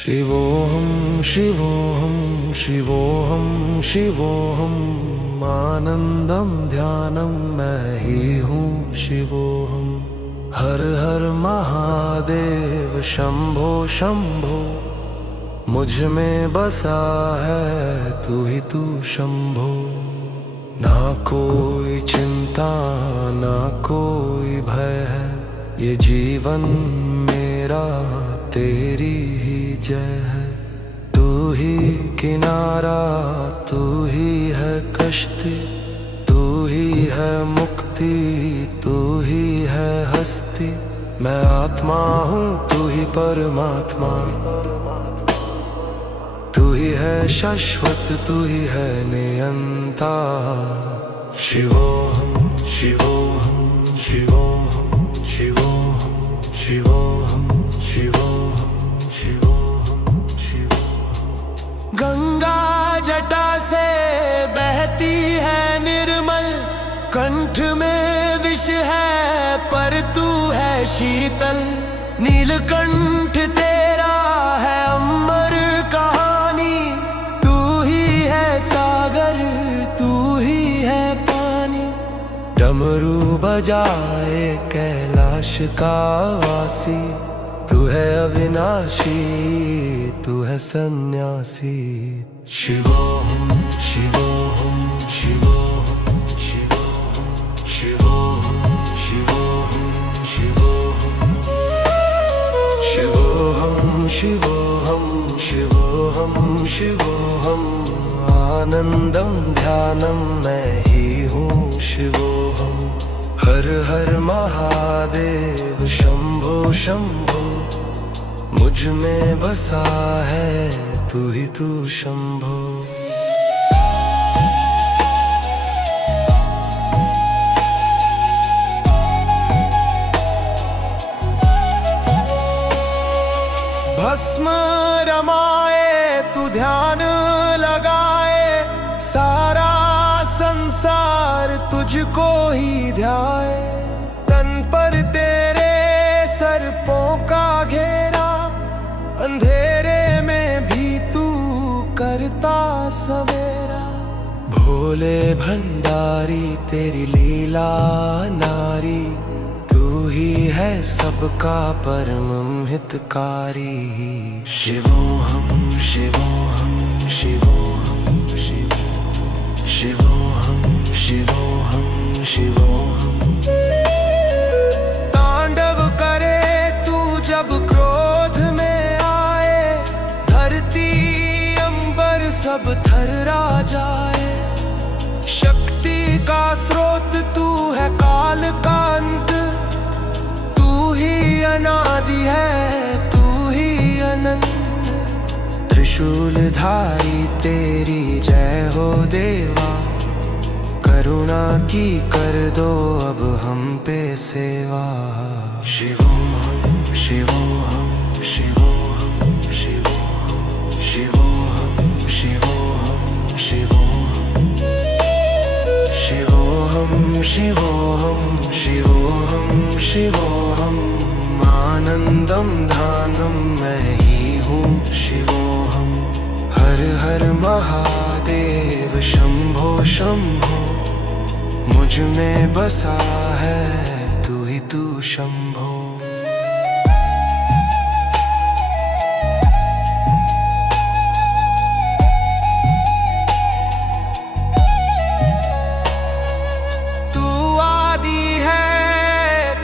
शिवोऽहं शिवोऽहं शिवोऽहं शिवोऽहं आनंदम ध्यानम मैं ही हूँ शिवोऽहं। हर हर महादेव शंभो शंभो, मुझ में बसा है तू शंभो। ना कोई चिंता ना कोई भय है, ये जीवन मेरा तेरी ही जय है। तू ही किनारा तू ही है कश्ती, तू ही है मुक्ति तू ही है हस्ती। मैं आत्मा हूँ तू ही परमात्मा, तू ही है शाश्वत तू ही है नियंता। शिवोऽहं शिवोऽहं शिवोऽहं शिवोऽहं शिवोऽहं शिवोऽहं शिवोऽहं शिवोऽहं। गंगा जटा से बहती है निर्मल, कंठ में विष है पर तू है शीतल। नीलकंठ तेरा है अमर कहानी, तू ही है सागर तू ही है पानी। डमरू बजाए कैलाश का वासी, तू है अविनाशी तू है सन्यासी। शिवोऽहं शिवोऽहं शिवोऽहं शिवोऽहं शिवोऽहं शिवोऽहं शिवोऽहं शिवोऽहं शिवोऽहं शिवोऽहं आनंदम ध्यानम मैं ही हूँ शिवोऽहं। हर हर महादेव शंभो शंभो, मुझ में बसा है तू शंभो। भस्म रमाए तू ध्यान लगाए, सारा संसार तुझको ही ध्याए। तन पर तेरे सर्पों का घेरा, अंधेरे में भी तू करता सवेरा। भोले भंडारी तेरी लीला नारी, तू ही है सबका परम हितकारी। शिवोऽहं शिवोऽहं शिवोऽहं शिवोऽहं शिवोऽहं शिवोऽहं। तांडव करे तू जब क्रोध में आए, धरती अंबर सब थर्रा जाए। शक्ति का स्रोत तू है काल का अंत, तू ही अनादि है तू ही अनंत। त्रिशूलधारी तेरी जय हो देवा, करुणा की कर दो अब हम पे सेवा। शिवोऽहं शिवोऽहं शिवोऽहं शिवोऽहं शिवोऽहं शिवोऽहं शिवोऽहं शिवोऽहं शिवोऽहं शिवोऽहं आनंदम ध्यानम मैं ही हूँ शिवोऽहं। हर हर महादेव शंभो शंभो, मुझ में बसा है तू शंभो। तू आदि है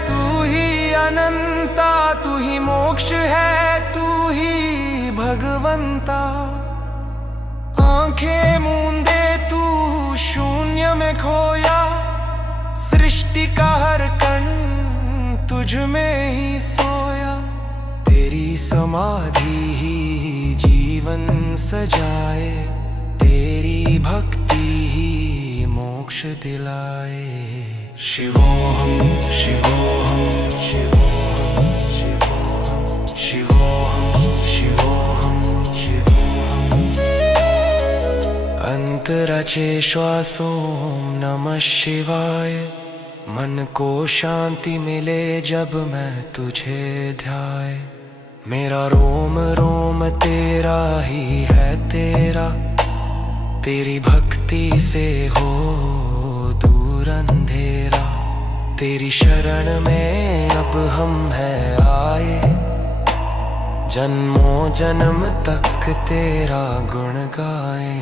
तू ही अनंता, तू ही मोक्ष है तू ही भगवंता। आंखें मूंदे तू शून्य में खोया, सृष्टि का हर कण तुझ में ही सोया। तेरी समाधि ही जीवन सजाए, तेरी भक्ति ही मोक्ष दिलाए। शिवोऽहं शिवोऽहं शिवोऽहं शिवोऽहं शिवोऽहं शिवोऽहं। अंतरचे श्वासों नमः शिवाय, मन को शांति मिले जब मैं तुझे ध्याए। मेरा रोम रोम तेरा ही है तेरा, तेरी भक्ति से हो दूर अंधेरा। तेरी शरण में अब हम हैं आए, जन्मों जन्म तक तेरा गुण गाए।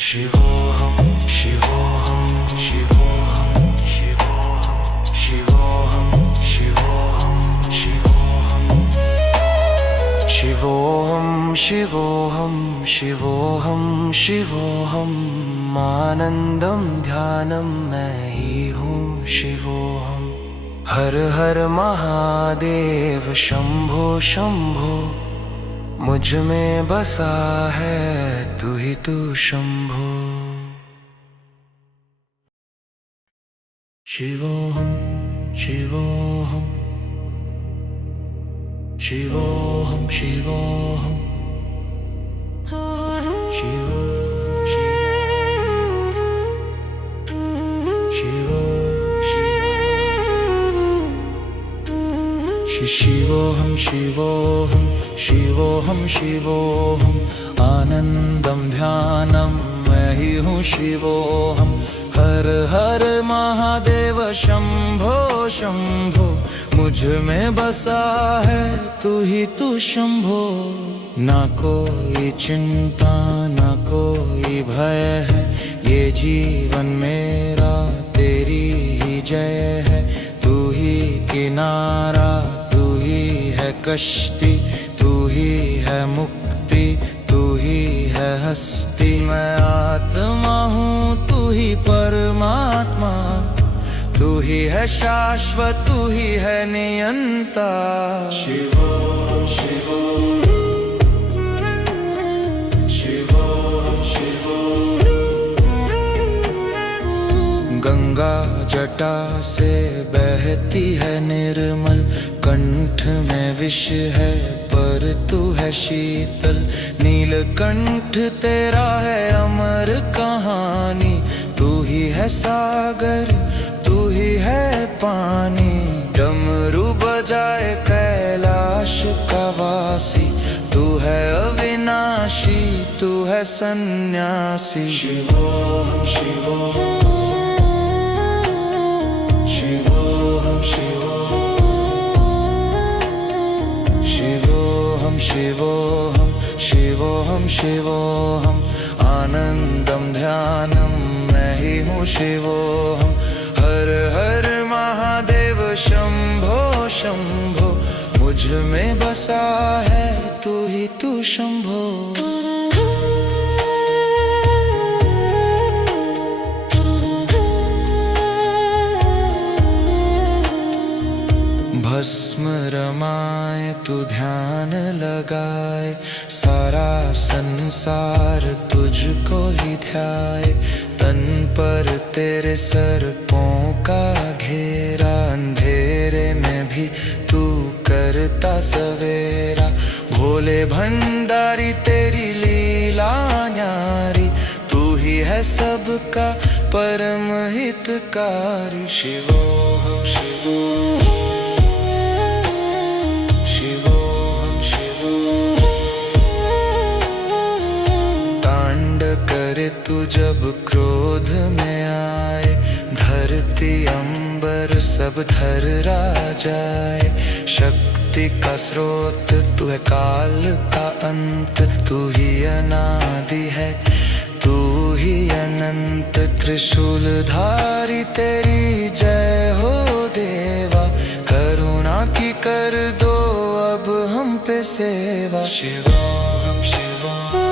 शिवोहम शिवोहम शिवोहम शिवोहम शिवोहम शिवोहम शिवोहम शिवोहम शिवोहम शिवोहम शिवोहम आनंदम ध्यानम मैं ही हूँ शिवोहम। हर हर महादेव शंभो शंभो, मुझ में बसा है तू ही तू शंभो। शिवोहम शिवोहम शिवोहम शिवोहम शिवो शिवोहम शिवोहम शिवोहम शिवोहम आनंदम ध्यानम मैं ही हूँ शिवोहम। हर हर महादेव शंभो शंभो, मुझ में बसा है तू ही तू शंभो। ना कोई चिंता ना कोई भय है, ये जीवन मेरा तेरी ही जय है। तू ही किनारा कश्ती, तू ही है मुक्ति, तू ही है हस्ती। मैं आत्मा हूँ तू ही परमात्मा, तू ही है शाश्वत तू ही है नियंता। शिवोहम शिवोहम शिवोहम शिवोहम। गंगा जटा से बहती है निर्मल, कंठ में विष है पर तू है शीतल। नीलकंठ तेरा है अमर कहानी, तू ही है सागर तू ही है पानी। डमरू बजाए कैलाश का वासी, तू है अविनाशी तू है सन्यासी। शिवोहम शिवोहम शिवोहम शिवोहम शिवोहम शिवोहम शिवोहम शिवोहम आनंदम ध्यानम मैं ही हूँ शिवोहम। हर हर महादेव शंभो शंभो, मुझ में बसा है तू ही तू शंभो। भस्म रमाए तू ध्यान लगाए, सारा संसार तुझको ही ध्याए। तन पर तेरे सर्पों का घेरा, अंधेरे में भी तू करता सवेरा। भोले भंडारी तेरी लीला न्यारी, तू ही है सबका परम हितकारी। शिवोहम शिवोहम करे तू जब क्रोध में आए, धरती अंबर सब थर्रा जाए। शक्ति का स्रोत तू है काल का अंत, तू ही अनादि है तू ही अनंत। त्रिशूलधारी तेरी जय हो देवा, करुणा की कर दो अब हम पे सेवा। शिवोहम शिवोहम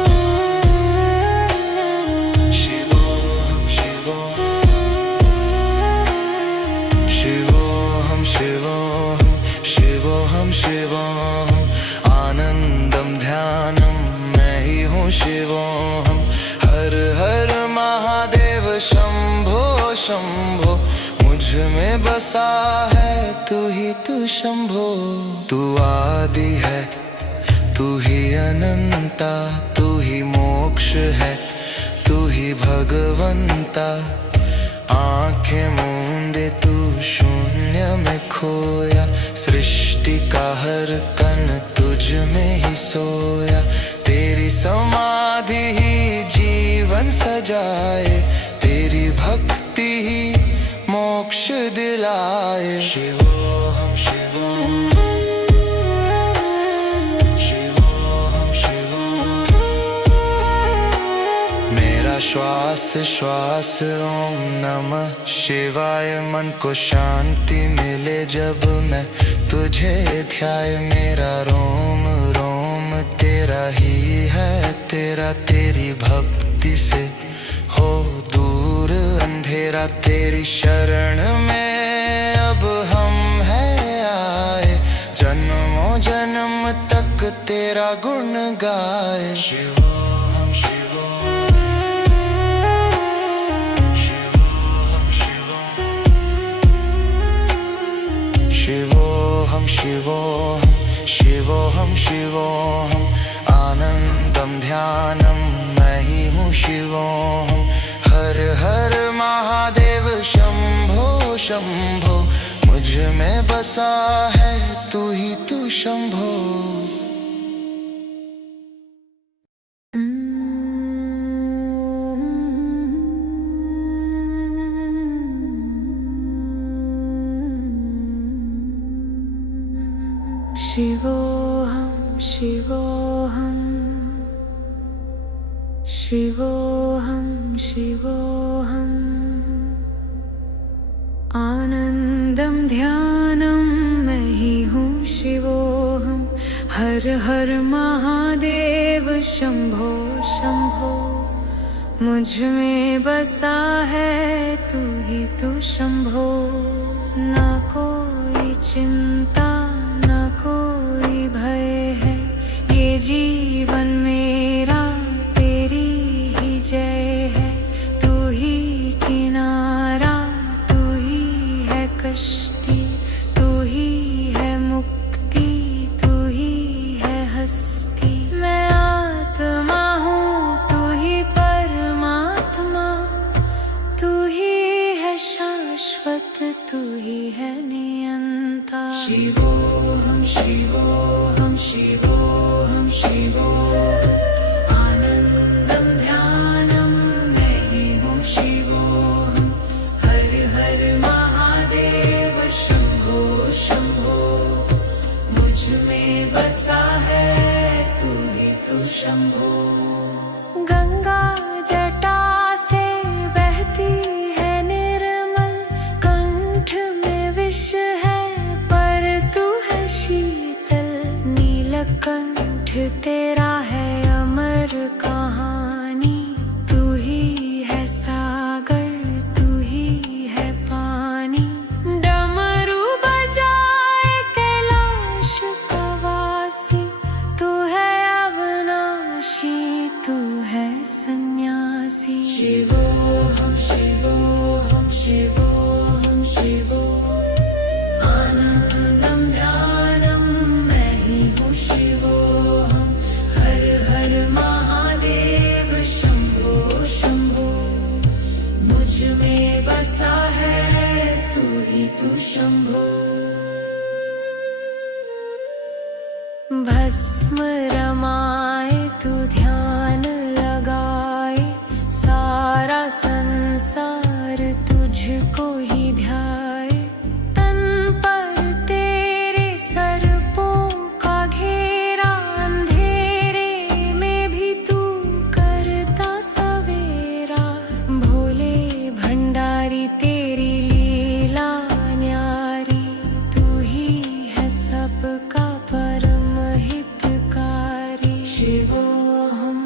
शिवोहम शिवोहम शिवोहम आनंदम ध्यानम मैं ही हूँ शिवोहम। हर हर महादेव शंभो शंभो, मुझ में बसा है तू ही तू शंभो। तू आदि है तू ही अनंता, तू ही मोक्ष है तू ही भगवंता। आंखें मूंदे तू शून्य में खोया, सृष्टि सृष्टि का हर कण तुझ में ही सोया, तेरी समाधि ही जीवन सजाए, तेरी भक्ति ही मोक्ष दिलाए। शिवोहम शिवोहम शिवोहम शिवोहम, मेरा श्वास श्वास ओम नमः शिवाय। मन को शांति मिले जब मैं तुझे ध्याए, मेरा रोम रोम तेरा ही है तेरा, तेरी भक्ति से हो दूर अंधेरा। तेरी शरण में अब हम हैं आए, जन्मों जन्म तक तेरा गुण गाए। शिवोहम शिवोहम शिवोहम शिवोहम शिवोहम शिवोहम शिवोहम, आनंदम ध्यानम मैं ही हूँ शिवोहम। हर हर महादेव शंभो शंभो, मुझ में बसा है तू ही तू शंभो। शिवोहम शिवोहम शिवोहम शिवोहम, आनंदम ध्यानम मैं ही हूँ शिवोहम। हर हर महादेव शंभो शंभो, मुझ में बसा है तू ही तू शंभो। ना कोई चिंता ना कोई भय है, ये जीवन मेरा तेरी ही जय है। तू ही किनारा तू ही है कश्ती, तू ही है मुक्ति तू ही है हस्ती। मैं आत्मा हूँ तू ही परमात्मा, तू ही है शाश्वत तू ही है नियंता। शिवोहम शिवोहम शिवोहम शिवोहम, आनंदम ध्यानम मैं ही हूँ शिवोहम। हर हर महादेव शंभो शंभो, मुझ में बसा है तू ही तू शंभो। गंगा जटा से बहती है निर्मल, कंठ में विष है पर तू है शीतल। नीलकंठ तेरा है अमर कहानी, तू ही है सागर तू ही है पानी। डमरू बजाए कैलाश का वासी, तू है अविनाशी तू है सन्यासी। शिवोहम शिवोहम शिवोहम शिवोहम, आनंदम ध्यानम मैं ही हूँ शिवोहम। हर हर महादेव शंभो शंभो, मुझ में बसा है तू ही तू शंभो। भस्म रमाए तू ध्यान लगाए, सारा संसार तुझको ही ध्याए। तन पर तेरे सर्पों का घेरा, अंधेरे में भी तू करता सवेरा। भोले भंडारी तेरी लीला न्यारी, तू ही है सबका परम हितकारी। शिवोहम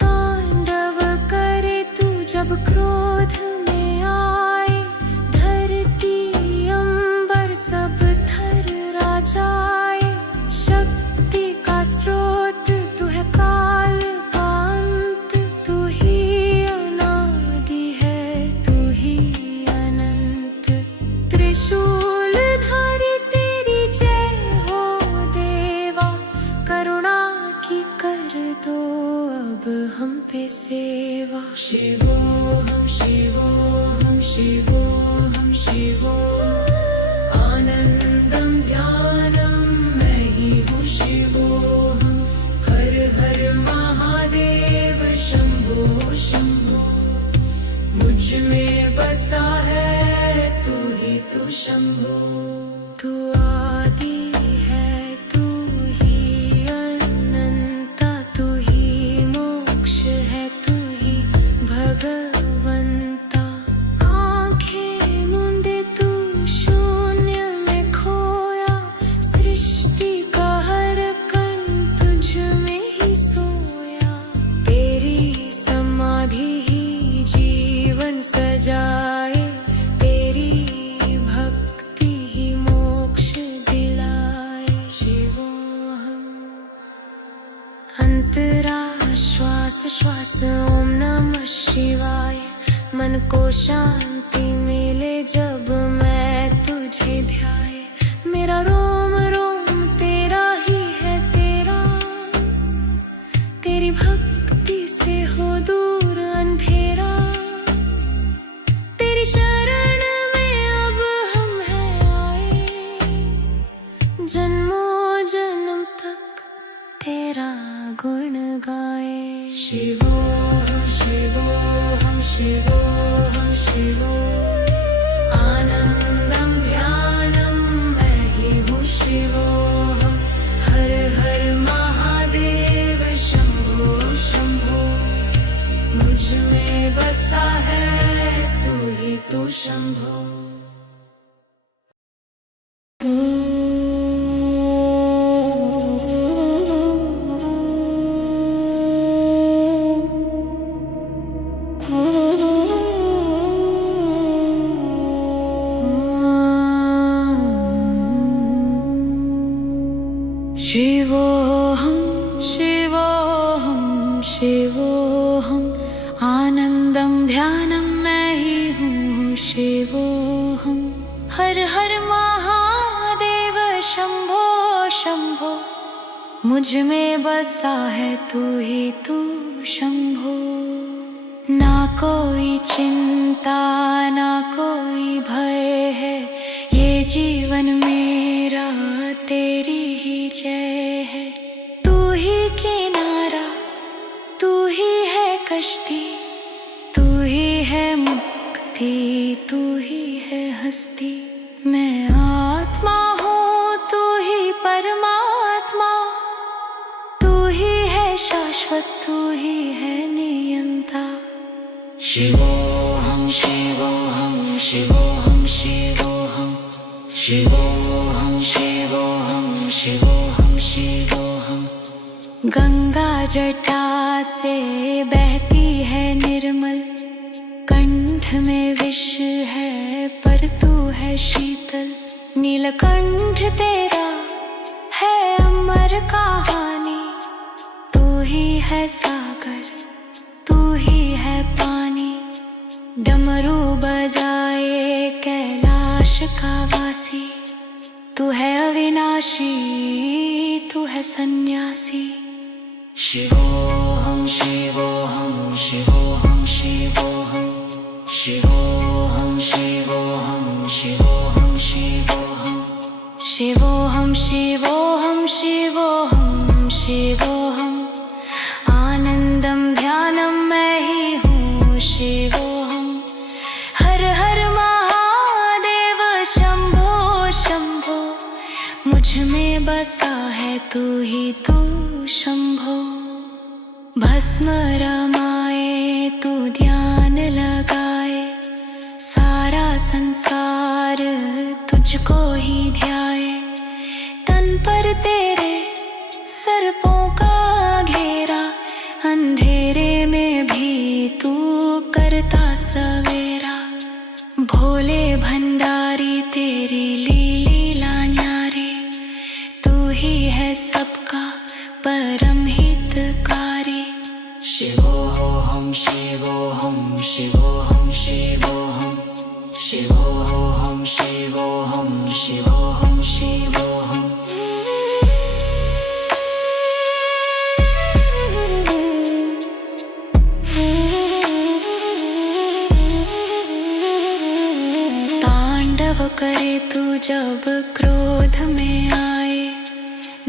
तांडव करे तू जब क्रोध में आए, धरती अंबर सब थर्रा जाए। शक्ति का स्रोत तू है काल का अंत, तू ही अनादि है तू ही अनंत। त्रिशूल धारी तेरी जय हो देवा, करुणा की कर दो अब हम पे सेवा। शिवोहम शिवोहम शिवोहम शिवोहम, आनंदम श्वास ओम नमः शिवाय। मन को शांति मिले जब मैं तुझे ध्याए। मेरा रोम रोम तेरा ही है तेरा, तेरी भक्ति से हो दूर अंधेरा। तेरी शरण में अब हम हैं आए, जन्मों जन्म तक तेरा गुण गाए। शिवोहम शिवोहम शिवोहम शिवो, आनंदम ध्यानम मैं ही हूँ शिवोहम। हर हर महादेव शंभो शंभो, मुझ में बसा है तू ही तू शंभो। शिवोहम शिवोहम शिवोहम, आनंदम ध्यानम मैं ही हूँ शिवोहम। हर हर महादेव शंभो शंभो, मुझ में बसा है तू ही तू शंभो। ना कोई चिंता ना कोई भय है, ये जीवन मेरा तेरी ही जय है। तू ही किनारा तू ही है कश्ती, तू ही है मुक्ति तू ही है हस्ती। मैं आत्मा हूँ तू ही परमात्मा, तू ही है शाश्वत तू ही है नियंता। शिवोहम शिवोहम शिवोहम शिवोहम शिवोहम शिवोहम शिवोहम शिवोहम। गंगा जटा से बहती है निर्मल, कंठ में विष है पर तू है शीतल। नीलकंठ तेरा है अमर कहानी, तू ही है सागर तू ही है पानी। डमरू बजाए कैलाश का वासी, तू है अविनाशी तू है सन्यासी। शिवोहम शिवोहम शिवोहम शिवोहम शिवोहम शिवोहम शिवोहम शिवोहम शिवोहम शिवोहम शिवोहम शिवोहम, आनंदम ध्यानम मैं ही हूँ शिवोहम। हर हर महादेव शंभो शंभो, मुझ में बसा है तू ही तू शंभो। भस्म रमाए तू ध्यान लगाए, सारा संसार तुझको ही ध्याए। तन पर तेरे सर्पों का घेरा, अंधेरे में भी तू करता सवेरा। भोले भंडारी तेरी लीला न्यारी, तू ही है सबका परम हितकारी। शिवोहम शिवोहम शिवोहम शिवोहम शिवोहम शिवोहम शिवोहम शिवोहम। तांडव करे तू जब क्रोध में आए,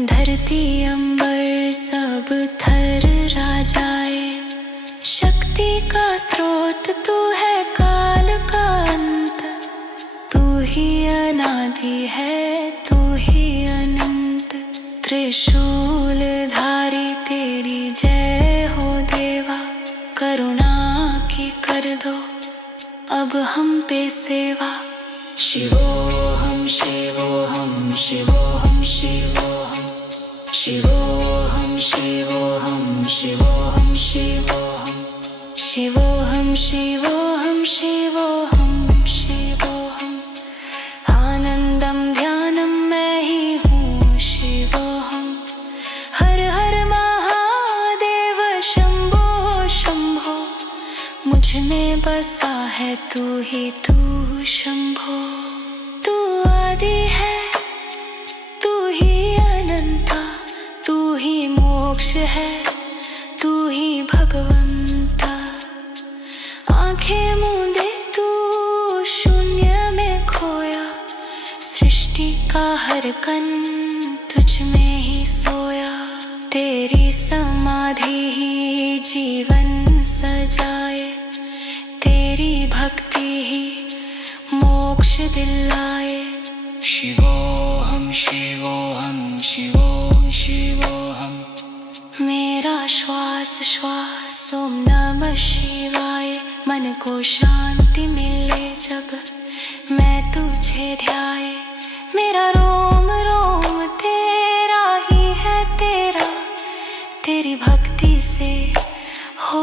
धरती अंबर सब थर्रा जाए। शक्ति का स्रोत तू है काल का अंत, तू ही अनादि है तू ही अनंत। त्रिशूल धारी तेरी जय हो देवा, करुणा की कर दो अब हम पे सेवा। शिवोहम शिवोहम शिवोहम शिवोहम शिवोहम शिवोहम शिवोहम शिवोहम शिवोहम शिवोहम शिवोहम शिवोहम, आनंदम ध्यानम मैं ही हूँ शिवोहम। हर हर महादेव शंभो में बसा है तू ही तू शंभो। तू आदि है, तू ही अनंता, तू ही मोक्ष है, तू ही भगवंता। आंखें मूंदे तू शून्य में खोया, सृष्टि का हर कण तुझ में ही सोया। तेरी समाधि ही जीवन सजाए, तेरी भक्ति ही मोक्ष दिलाए। शिवोहम शिवोहम शिवोहम शिवोहम। मेरा श्वास श्वास ओम नमः शिवाय। मन को शांति मिले जब मैं तुझे ध्याए। मेरा रोम रोम तेरा ही है तेरा, तेरी भक्ति से हो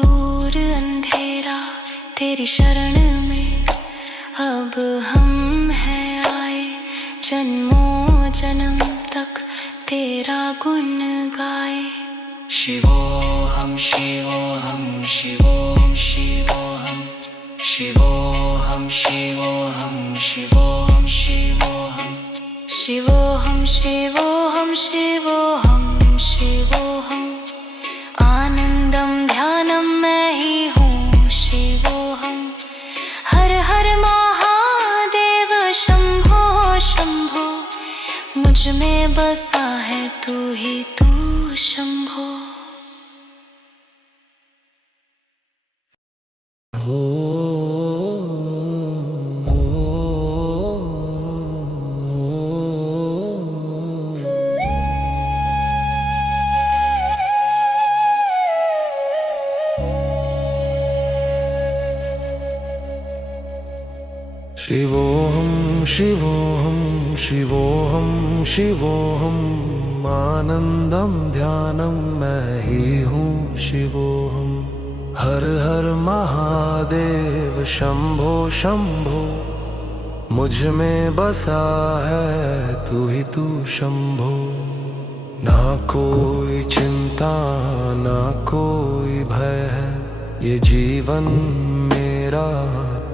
दूर अंधेरा। तेरी शरण में अब हम हैं आए, जन्मों जन्म तक तेरा गुण गाए। शिवोहम शिवोहम शिवोहम शिवोहम। शिवोहम शिवोहम शिवोहम शिवोहम। शिवोहम शिवोहम शिवोहम शिवोहम। आनंदम ध्यानम मैं ही हूँ शिवोहम। हर हर महादेव शंभो शंभो। मुझ में बसा है तू ही तू शंभो। शिवोहम शिवोहम शिवोहम शिवोहम। आनंदम ध्यानम मैं ही हूँ शिवोहम। हर हर महादेव शंभो शंभो। मुझ में बसा है तू ही तू शंभो। ना कोई चिंता ना कोई भय है, ये जीवन मेरा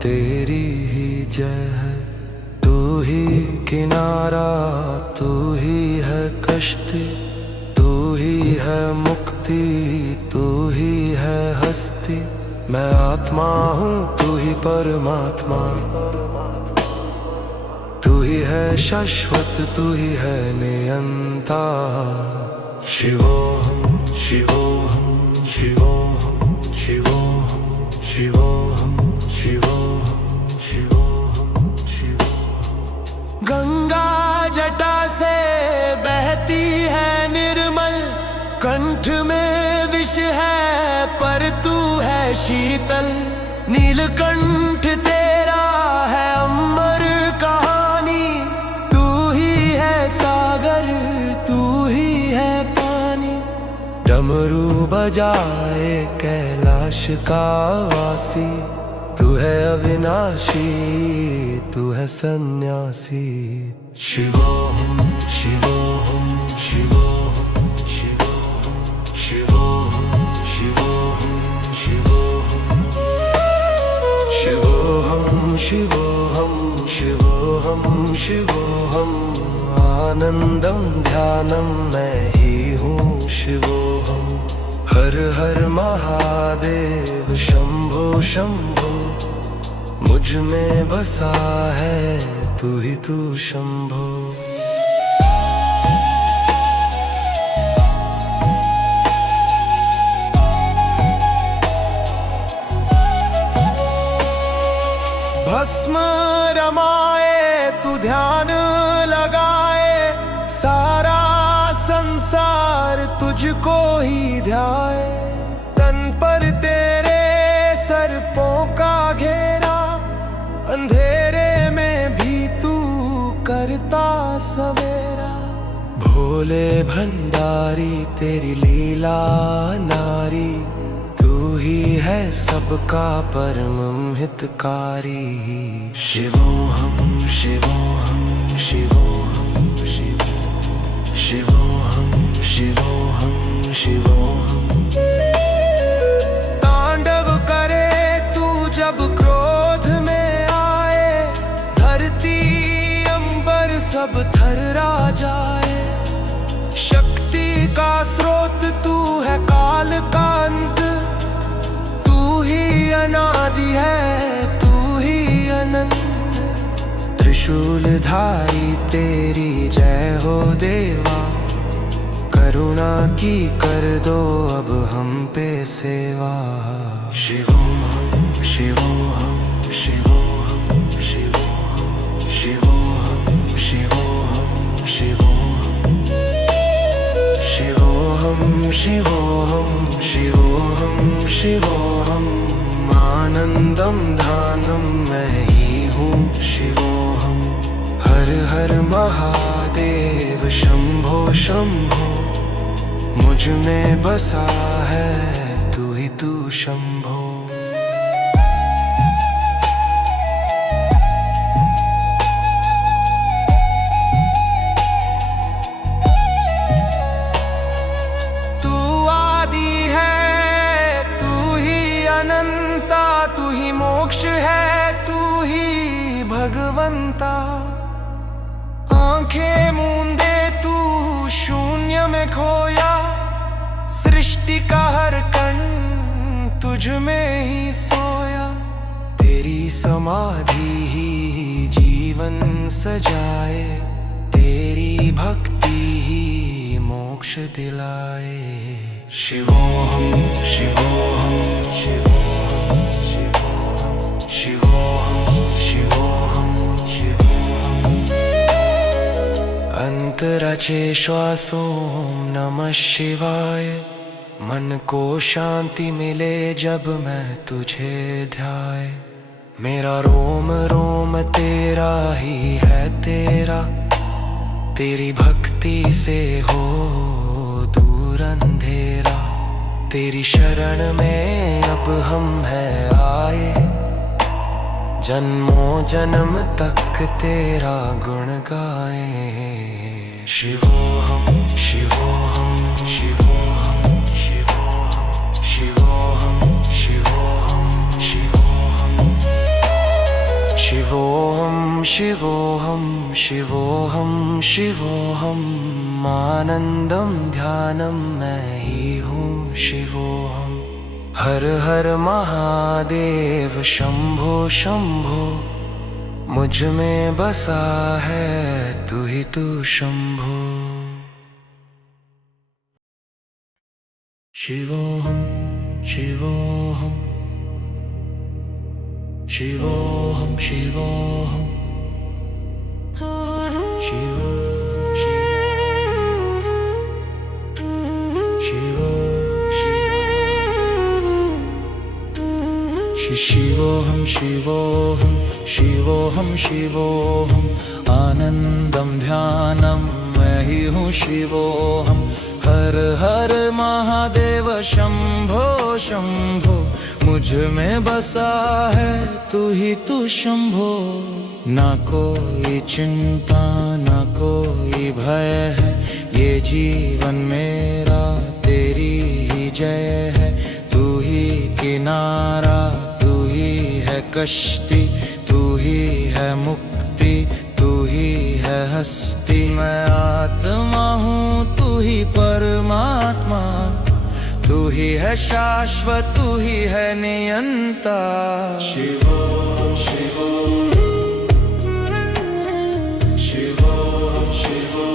तेरी ही जय है। तू ही किनारा, तू ही है कश्ती, तू ही है मुक्ति, तू ही है हस्ती। मैं आत्मा हूँ तू ही परमात्मा, तू ही है शाश्वत, तू ही है नियंता। शिवोहम शिवोहम शिवोहम शिवोहम शिवोहम शिवोहम शिवोहम शिवोहम। गंगा जटा से बहती है निर्मल, कंठ में विष है पर तू है शीतल। नीलकंठ तेरा है अमर कहानी, तू ही है सागर, तू ही है पानी। डमरू बजाए कैलाश का वासी, तू है अविनाशी, तू है सन्यासी। शिवोहम शिवोहम शिवोहम शिवोहम शिवोहम शिवोहम शिवोहम शिवोहम शिवोहम शिवोहम शिवोहम। आनंदम ध्यानम मैं ही हूँ शिवोहम। हर हर महादेव शंभो शंभो। मुझ में बसा है तू ही तू शंभो। भस्म रमाए तू ध्यान लगाए, सारा संसार तुझको ही ध्याए। तन पर तेरे सर्पों का घेरा, अंधेरे में भी तू करता सवेरा। भोले भंडारी तेरी लीला नारी, तू ही है सबका परम हितकारी। शिवोहम शिवोहम शिवोहम शिवोहम शिवोहम शिवोहम शिवोहम। तांडव करे तू त्रिशूलधारी तेरी जय हो देवा। करुणा की कर दो अब हम पे सेवा। शिवोहम शिवोहम शिवोहम शिवोहम शिवोहम शिवोहम शिवोहम शिवोहम शिवोहम शिवोहम शिवोहम आनंदम ध्यानम मैं ही हूँ शिवोहम। हर हर महादेव शंभो शंभो मुझ में बसा है तू ही तू शंभो। तू आदि है तू ही अनंता, तू ही मोक्ष है तू ही भगवंता। आंखें मूंदे तू शून्य में खोया, सृष्टि का हर कण तुझ में ही सोया। तेरी समाधि ही जीवन सजाए, तेरी भक्ति ही मोक्ष दिलाए। शिवोहम शिवोहम शिवोहम शिवोहम शिवोहम शिवोहम शिवोहम। अंतराचे श्वासों नमः शिवाय। मन को शांति मिले जब मैं तुझे ध्याए। मेरा रोम रोम तेरा ही है तेरा, तेरी भक्ति से हो दूर अंधेरा। तेरी शरण में अब हम है आए, जन्मों जन्म तक तेरा गुण गाए। शिवोहम शिवोहम शिवोहम शिवोहम शिवोहम शिवोहम शिवोहम शिवोहम शिवोहम शिवोहम शिवोहम आनंदम ध्यानम मैं ही हूँ शिवोहम। हर हर महादेव शंभो शंभो मुझ में बसा है तू ही तू शंभो। शिवोहम शिवोहम शिवोहम शिवोहम शिवो शिवोहम शिवोहम शिवोहम शिवोहम आनंदम ध्यानम मैं ही हूँ शिवोहम। हर हर महादेव शंभो शंभो मुझ में बसा है तू ही तू शंभो। ना कोई चिंता ना कोई भय है, ये जीवन मेरा तेरी ही जय है। तू ही किनारा तू ही है कश्ती, तू ही है मुक्ति तू ही है हस्ती। मैं आत्मा हूँ तू ही परमात्मा, तू ही है शाश्वत तू ही है नियंता। शिवो शिवो शिवो शिवो।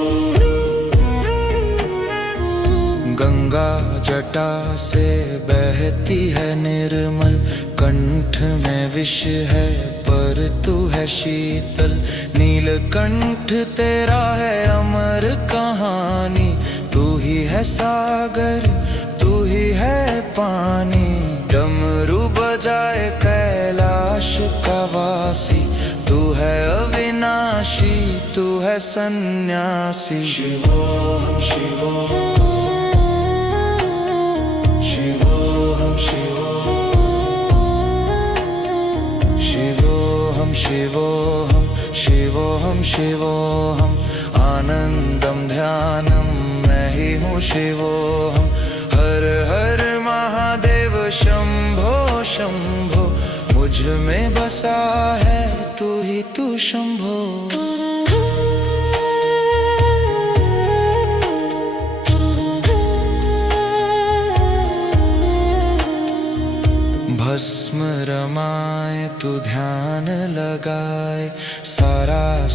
गंगा जटा से बहती है निर्मल, कंठ में विष है पर तू है शीतल। नीलकंठ तेरा है अमर कहानी, तू ही है सागर तू ही है पानी। डमरू बजाए कैलाश का वासी, तू है अविनाशी तू है सन्यासी। शिवोहम शिवोहम शिवोहम शिवोहम शिवोहम शिवोहम शिवोहम आनंदम ध्यानम मैं ही हूँ शिवोहम। हर हर महादेव शंभो शंभो मुझ में बसा है तू ही तू शंभो। भस्म रमाए तू ध्यान लगाए, सारा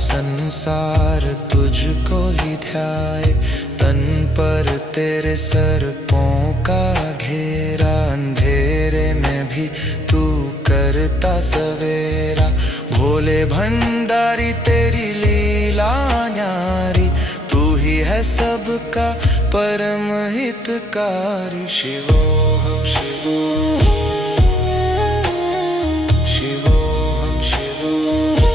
आए। तन पर तेरे सर्पों का घेरा, अंधेरे में भी तू करता सवेरा। भोले भंडारी तेरी लीला न्यारी, तू ही है सबका परम हितकारी। शिवोहम शिवोहम शिवोहम शिवोहम।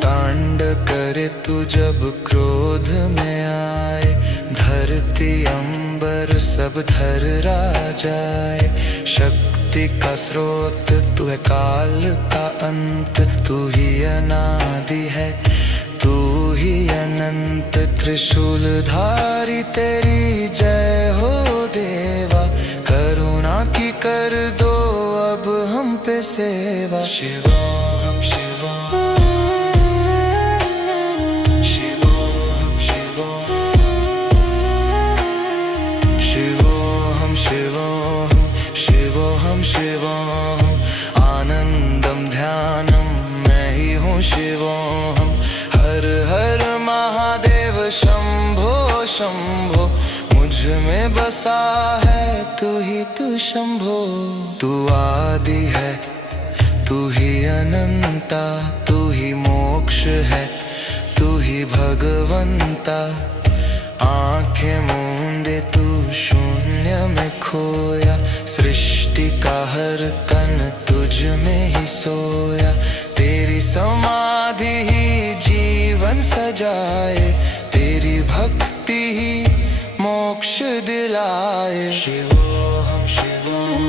तांड करे तू जब क्रोध में आए, धरती अंबर सब थर्रा जाए। शक्ति का स्रोत तू है, काल का अंत तू ही अनादि है, तू ही अनंत। त्रिशूलधारी तेरी जय हो देवा, करुणा की कर दो अब हम पे सेवा। शिवोहम शिवोहम शिवोहम शिवोहम शिवोहम शिवोहम शिवोहम। आनंदम ध्यानम मैं ही हूँ शिवोहम। हर हर महादेव शंभो शंभो, मुझ में बसा है तू ही तू शंभो। तू आदि है तू ही अनंता, तू ही मोक्ष है तू ही भगवंता। आंखें मूंदे तू शून्य में खोया, सृष्टि का हर कण तुझ में ही सोया। तेरी समाधि ही जीवन सजाए, तेरी भक्ति ही मोक्ष दिलाए। शिवोहम शिवोहम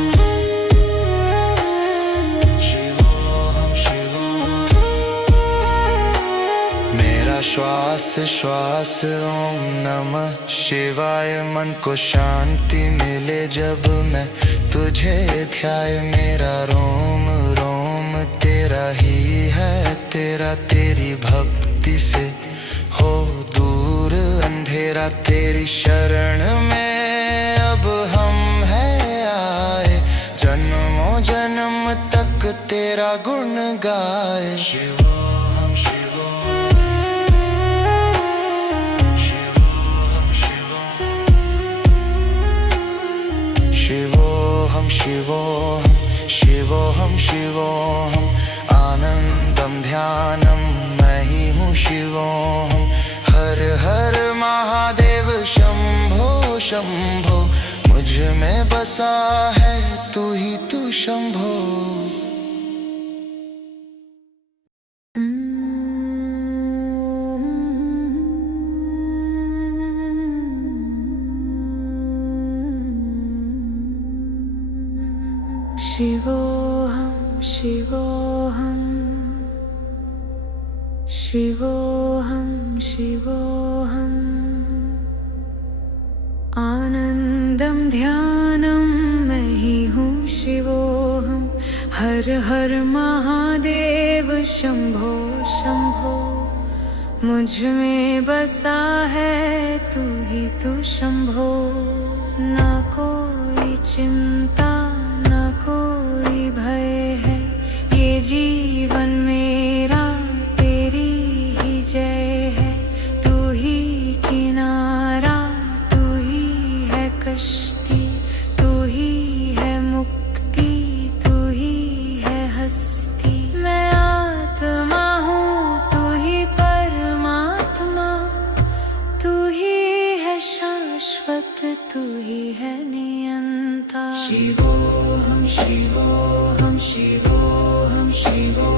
शिवोहम शिवोहम। मेरा श्वास श्वास ओम नमः शिवाय। मन को शांति मिले जब मैं तुझे ध्याए। मेरा रोम रोम तेरा ही है तेरा, तेरी भक्ति से हो दूर अंधेरा। तेरी शरण में अब हम हैं आए, जन्मों जन्म तक तेरा गुण गाए। शिवोहम शिवोहम शिवोहम शिवोहम शिवोहम शिवोहम शिवोहम। आनंदम ध्यानम मैं ही हूँ शिवोहम। हर हर महादेव शंभो शंभो, मुझ में बसा है तू ही तू शंभो। शिवोहम शिवोहम शिवोहम शिवोहम। आनंदम ध्यानम मैं ही हूँ शिवोहम। हर हर महादेव शंभो शंभो, मुझ में बसा है तू ही तू शंभो। ना कोई चिंता ना कोई भय है, ये जीवन मेरा तेरी ही जय है। तू ही किनारा तू ही है कश्ती, तू ही है मुक्ति तू ही है हस्ती। मैं आत्मा हूँ तू ही परमात्मा, तू ही है शाश्वत तू ही है नियंता। शिवोहम शिवोहम शिवोहम शिवोहम।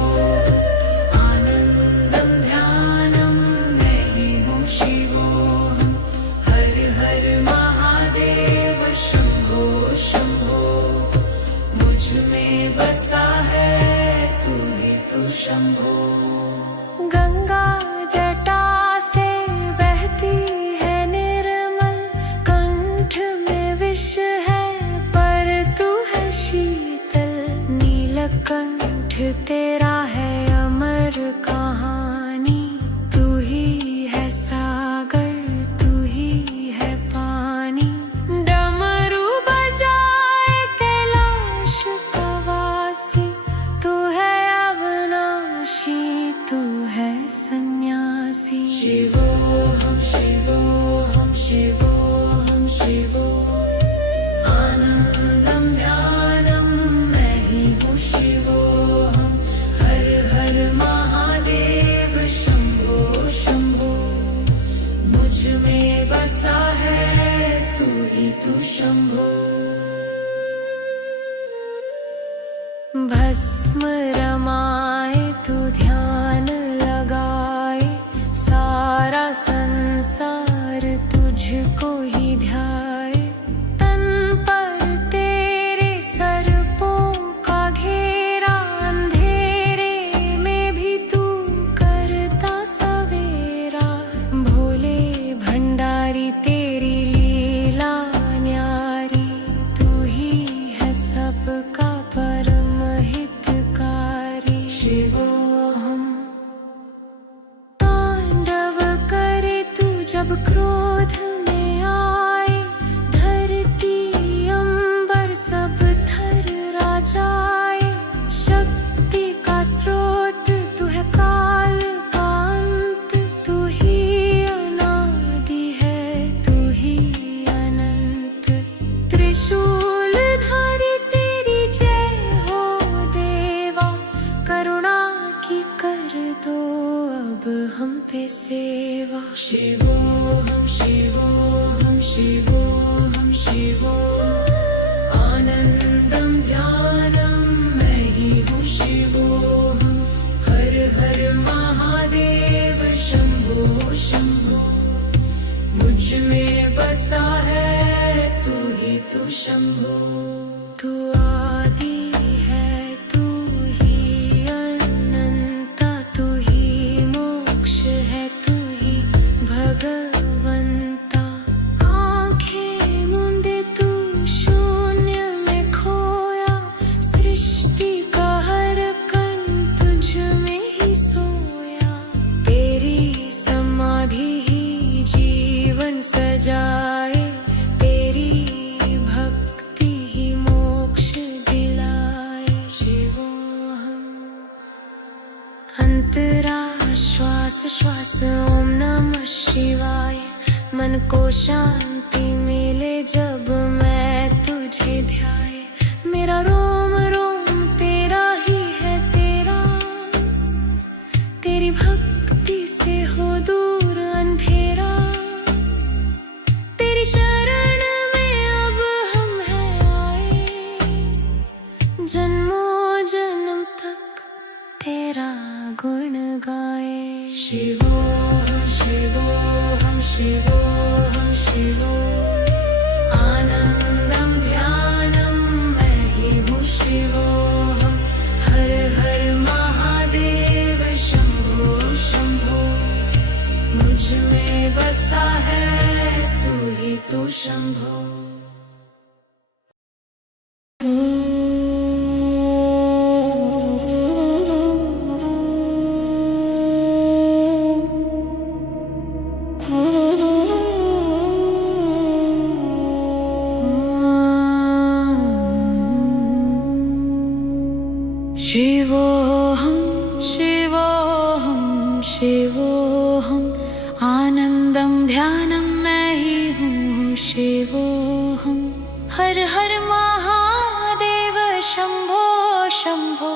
शिवोऽहं शिवोऽहं शिवोऽहं शिवो आनंदम ध्यानम मैं ही हूँ शिवोऽहं हर हर महादेव शंभो शंभो मुझ में बसा है तू ही तू शंभो भस्म रमाए तू ध्यान लगाए सारा संसार तुझको ही ध्याए तन पर तेरे सर्पों का घेरा अंधेरे में भी तू करता सवेरा भोले भंडारी तेरी लीला न्यारी तू ही है सबका परम हितकारी शिवोऽहं तांडव करे तू जब क्रोध में आए धरती अंबर सब थर्रा जाए शक्ति का स्रोत तू है काल का अंत तू ही अनादि है तू ही अनंत त्रिशूलधारी तेरी जय हो देवा करुणा की कर दो अब हम पे सेवा शिवोऽहं शिवोऽहं शिवोऽहं शिवो आनंदम ध्यानम मैं ही हूँ शिवोऽहं हर हर महादेव शंभो शंभो मुझ में बसा है तू ही तू शंभो तू आदि है तू ही अनंता तू ही मोक्ष है तू ही भगवंता आंखें मूंदे तू शून्य में खोया सृष्टि का हर कण तुझ में ही सोया तेरी समाधि ही जीवन सजाए तेरी भक्ति ही मोक्ष दिलाए शिवोऽहं अंतरा श्वास श्वास ओम नमः शिवाय मन को शांति मिले जब मैं तुझे ध्याए मेरा रोम रोम तेरा ही है तेरा तेरी भक्ति से हो दूर अंधेरा तेरी शरण में अब हम हैं आए जन्मों जन्म तक तेरा गुण गाए शिवोऽहं शिवोऽहं शिवोऽहं शिवो आनंदम ध्यानम मैं ही हूँ शिवोऽहं हर हर महादेव शंभो शंभो मुझ में बसा है तू ही तू शंभो शिवोऽहं शिवोऽहं शिवोऽहं आनंदम ध्यानम मैं ही हूँ शिवोऽहं हर हर महादेव शंभो शंभो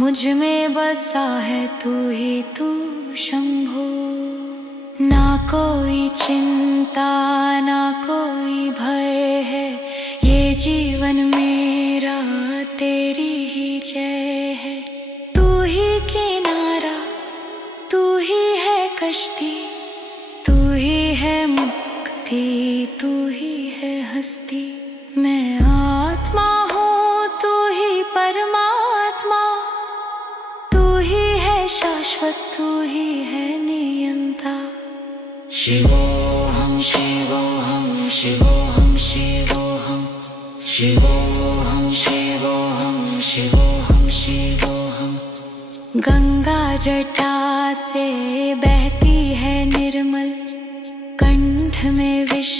मुझ में बसा है तू ही तू शंभो ना कोई चिंता ना कोई भय है ये जीवन मेरा तेरी ही जय है तू ही किनारा तू ही है कश्ती तू ही है मुक्ति तू ही है हस्ती मैं आत्मा हूँ तू ही परमात्मा तू ही है शाश्वत तू ही है नियंता शिवोऽहं शिवोऽहं शिवोऽहं शिवोऽहं शिवोऽहं शिवोऽहं शिवोऽहं शिवोऽहं गंगा जटा से बहती है निर्मल कंठ में विष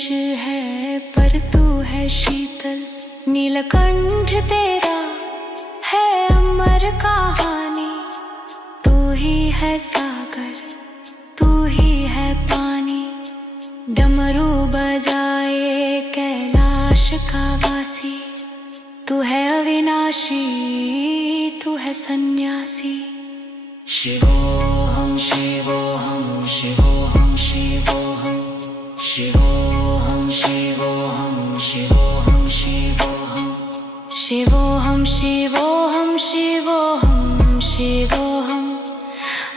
है पर तू है शीतल नीलकंठ तेरा है कहानी, तू ही है सागर, तू ही डमरू बजाए कैलाश का वासी, तू है अविनाशी, तू है सन्यासी। शिवोहम शिवोहम शिवोहम शिवोहम शिवोहम शिवोहम शिवोहम शिवोहम शिवोहम शिवोहम शिवोहम शिवोहम,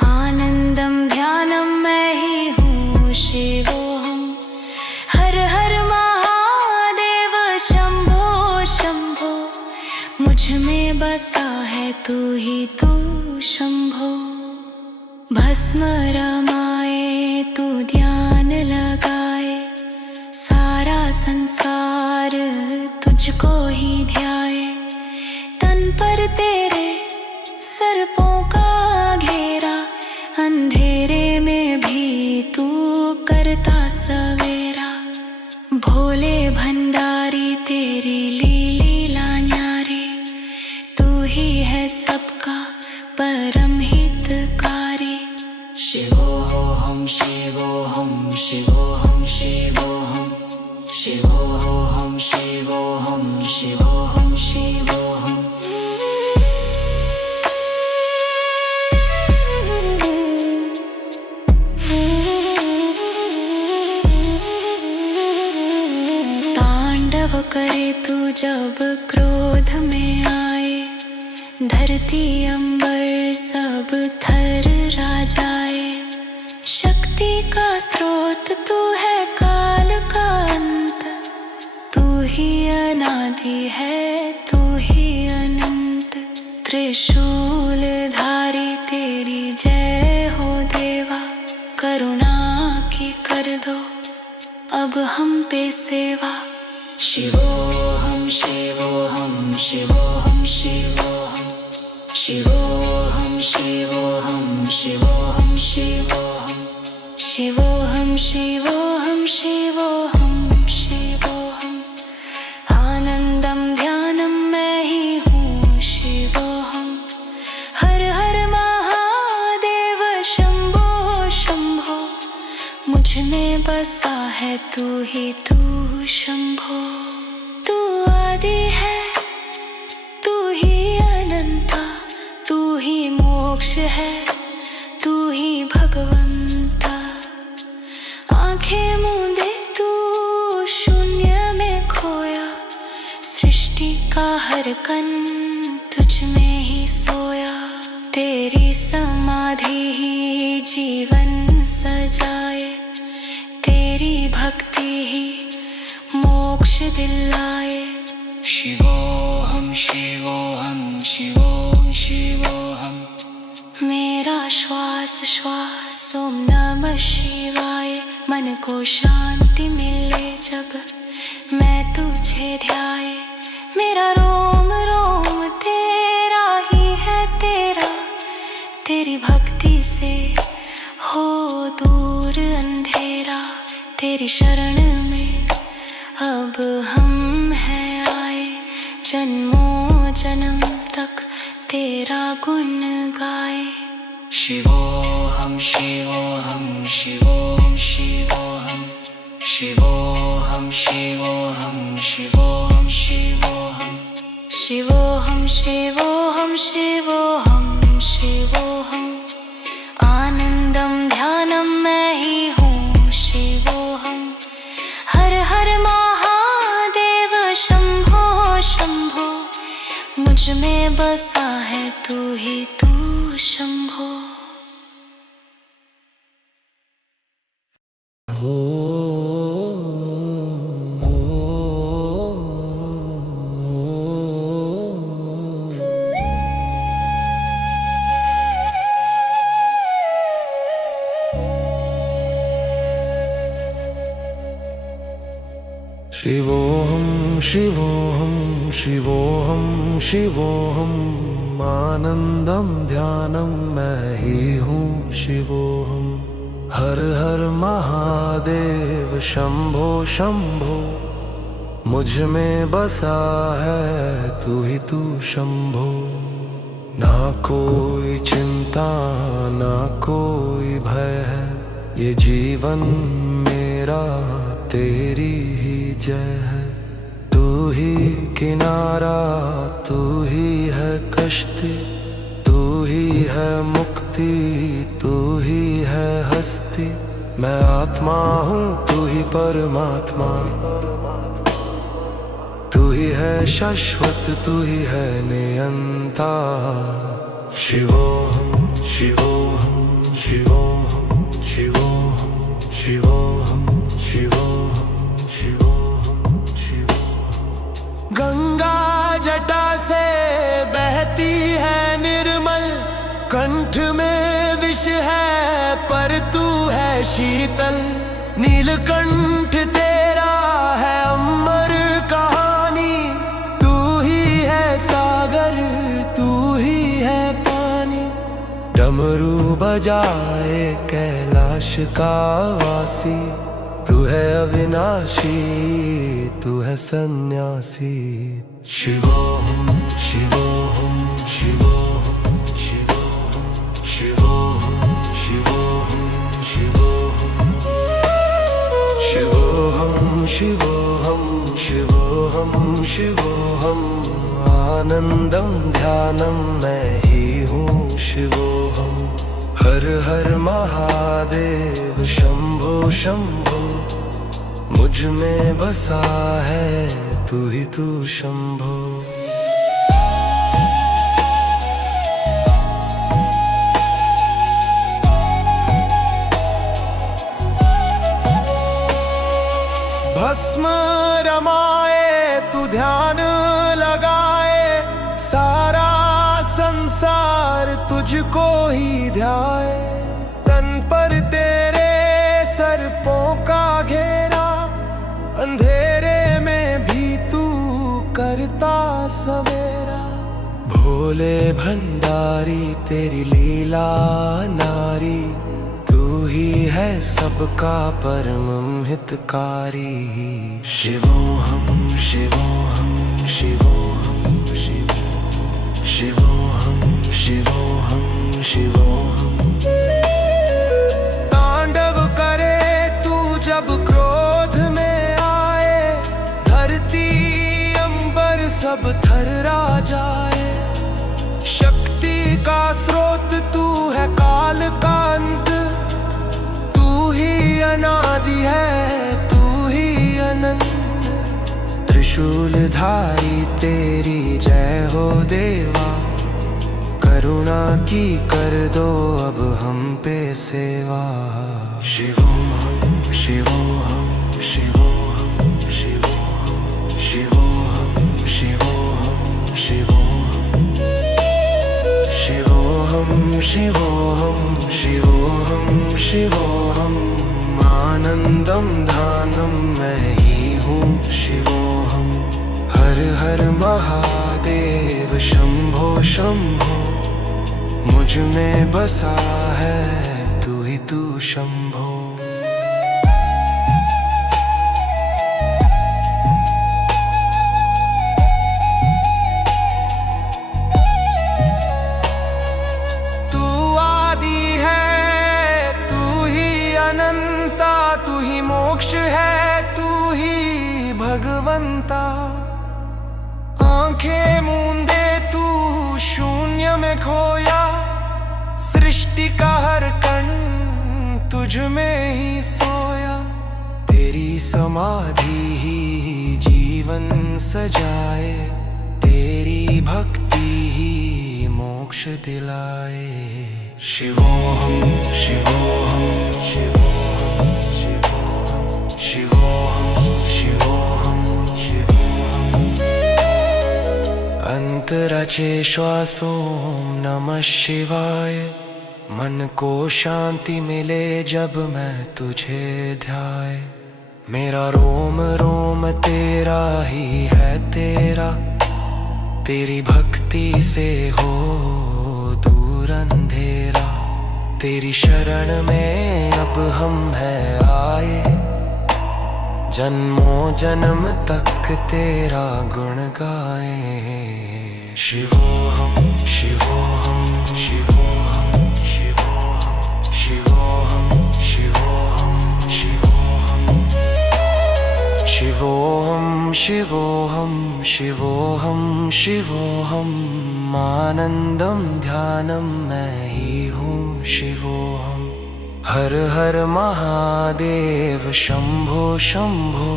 आनंदम ध्यानम मैं ही हूँ शिवोहम। हर हर महादेव शंभो शंभो, मुझ में बसा है तू ही तू शंभो। भस्म रमाए तू ध्यान लगाए, सारा संसार तुझको ही ध्याए। तन पर तेरे सर्पों का घेरा, अंधेरे में भी तू करता सवेरा। भोले भंडारी तेरी लीला न्यारी, तू ही है सबका परम हितकारी। शिवोहम शिवोहम शिवोहम शिवोहम शिवोहम शिवोहम शिवोहम शिवोहम। तांडव करे तू जब क्रोध में आए, धरती अंबर सब थर्रा जाए। शक्ति का स्रोत तू है, काल का अंत, तू ही अनादि है, तू ही अनंत। त्रिशूल धारी तेरी जय हो देवा, करुणा की कर दो अब हम पे सेवा। शिवोहम शिवोहम शिवोहम शिवोहम शिवोहम शिवोहम शिवोहम शिवोहम शिवोहम शिवोहम शिवोहम शिवोहम, आनंदम ध्यानम मैं ही हूँ शिवोहम। हर हर महादेव शंभो शंभो, मुझ में बसा है तू ही तू शंभो। तू आदि है, तू ही अनंता, तू ही मोक्ष है, तू ही भगवंता। आंखें मूंदे तू शून्य में खोया, सृष्टि का हर कण तुझ में ही सोया। तेरी समाधि ही जीवन सजाए, तेरी भक्ति ही मोक्ष दिलाए। शिवोहम शिवोहम शिवोहम शिवोहम, मेरा श्वास श्वास ओम नमः शिवाय। मन को शांति मिले जब मैं तुझे ध्याए। मेरा रोम रोम तेरा ही है तेरा, तेरी भक्ति से हो दूर अंधेरा। तेरी शरण में अब हम हैं आए, जन्मों जन्म तक तेरा गुण गाए। शिवोहम शिवोहम शिवोहम शिवोहम शिवोहम शिवोहम शिवोहम शिवोहम शिवोहम शिवोहम शिवोहम शिवोहम, आनंदम ध्यानम मैं ही हूँ शिवोहम। हर हर महादेव शंभो शंभो, मुझ में बसा है तू ही तू शंभो। शिवोहम शिवोहम शिवोहम शिवोहम, आनंदम ध्यानम मैं ही हूँ शिवोहम। हर हर महादेव शंभो शंभो, मुझ में बसा है तू ही तू शंभो। ना कोई चिंता ना कोई भय है, ये जीवन में मेरा तेरी ही जय है। तू ही किनारा, तू ही है कश्ती, तू ही है मुक्ति, तू ही है हस्ती। मैं आत्मा हूँ, तू ही परमात्मा, तू ही है शाश्वत, तू ही है नियंता। शिवोहम शिवोहम शिवोहम शिवोहम शिवोहम शिवोहम शिवोहम शिवोहम। गंगा जटा से बहती है निर्मल, कंठ में विष है पर तू है शीतल। नीलकंठ तेरा है अमर कहानी, तू ही है सागर, तू ही है पानी। डमरू बजाए कैलाश का वासी, तू है अविनाशी, तू है सन्यासी। शिवोहम शिवोहम शिवोहम शिवोहम शिवोहम शिवोहम शिवोहम शिवोहम शिवोहम शिवोहम शिवोहम। आनंदम ध्यानम मैं ही हूँ शिवोहम। हर हर महादेव शंभो शंभो, मुझ में बसा है तू ही तू शंभो। भस्म रमाए तू ध्यान लगाए, सारा संसार तुझको ही ध्याए। तन पर तेरे सर्पों का घेरा, अंधेरे में भी तू करता सवेरा। भोले भंडारी तेरी लीला नारी, तू ही है सबका परम हितकारी। शिवोहम शिवोहम शिवोहम शिवोहम शिवोहम शिवोहम शिवोहम। तांडव करे तू जब क्रोध में आए, धरती अंबर सब थर्रा जाए। शक्ति का स्रोत तू है, काल का अंत, तू ही अनादि है, तू ही अनंत। त्रिशूलधारी तेरी जय हो देवा, करुणा की कर दो अब हम पे सेवा। शिवोहम शिवोहम शिवोहम शिवोहम शिवोहम शिवोहम शिवोहम शिवोहम शिवोहम शिवोहम शिवोहम। आनंदम ध्यानम मैं ही हूँ शिवोहम। हर हर महादेव शंभो शंभो, मुझ में बसा है तू ही तू शंभो। तू आदि है, तू ही अनंता, तू ही मोक्ष है, तू ही भगवंता। आंखें मूंदे तू शून्य में खोया, सृष्टि का हर कण तुझ में ही सोया। तेरी समाधि ही जीवन सजाए, तेरी भक्ति ही मोक्ष दिलाए। शिवोहम शिवोहम शिवोहम शिवोहम शिवोहम शिवोहम शिवोहम। अंतरचे श्वासों नमः शिवाय, मन को शांति मिले जब मैं तुझे ध्याए। मेरा रोम रोम तेरा ही है तेरा, तेरी भक्ति से हो दूर अंधेरा। तेरी शरण में अब हम है आए, जन्मों जन्म तक तेरा गुण गाए। शिवोहम शिवोहम शिवोहम शिवोहम शिवोहम शिवोहम शिवोहम। शिवोहम शिवोहम शिवोहम शिवोहम आनंदम ध्यानम मैं ही हूँ शिवोहम। हर हर महादेव शंभो शंभो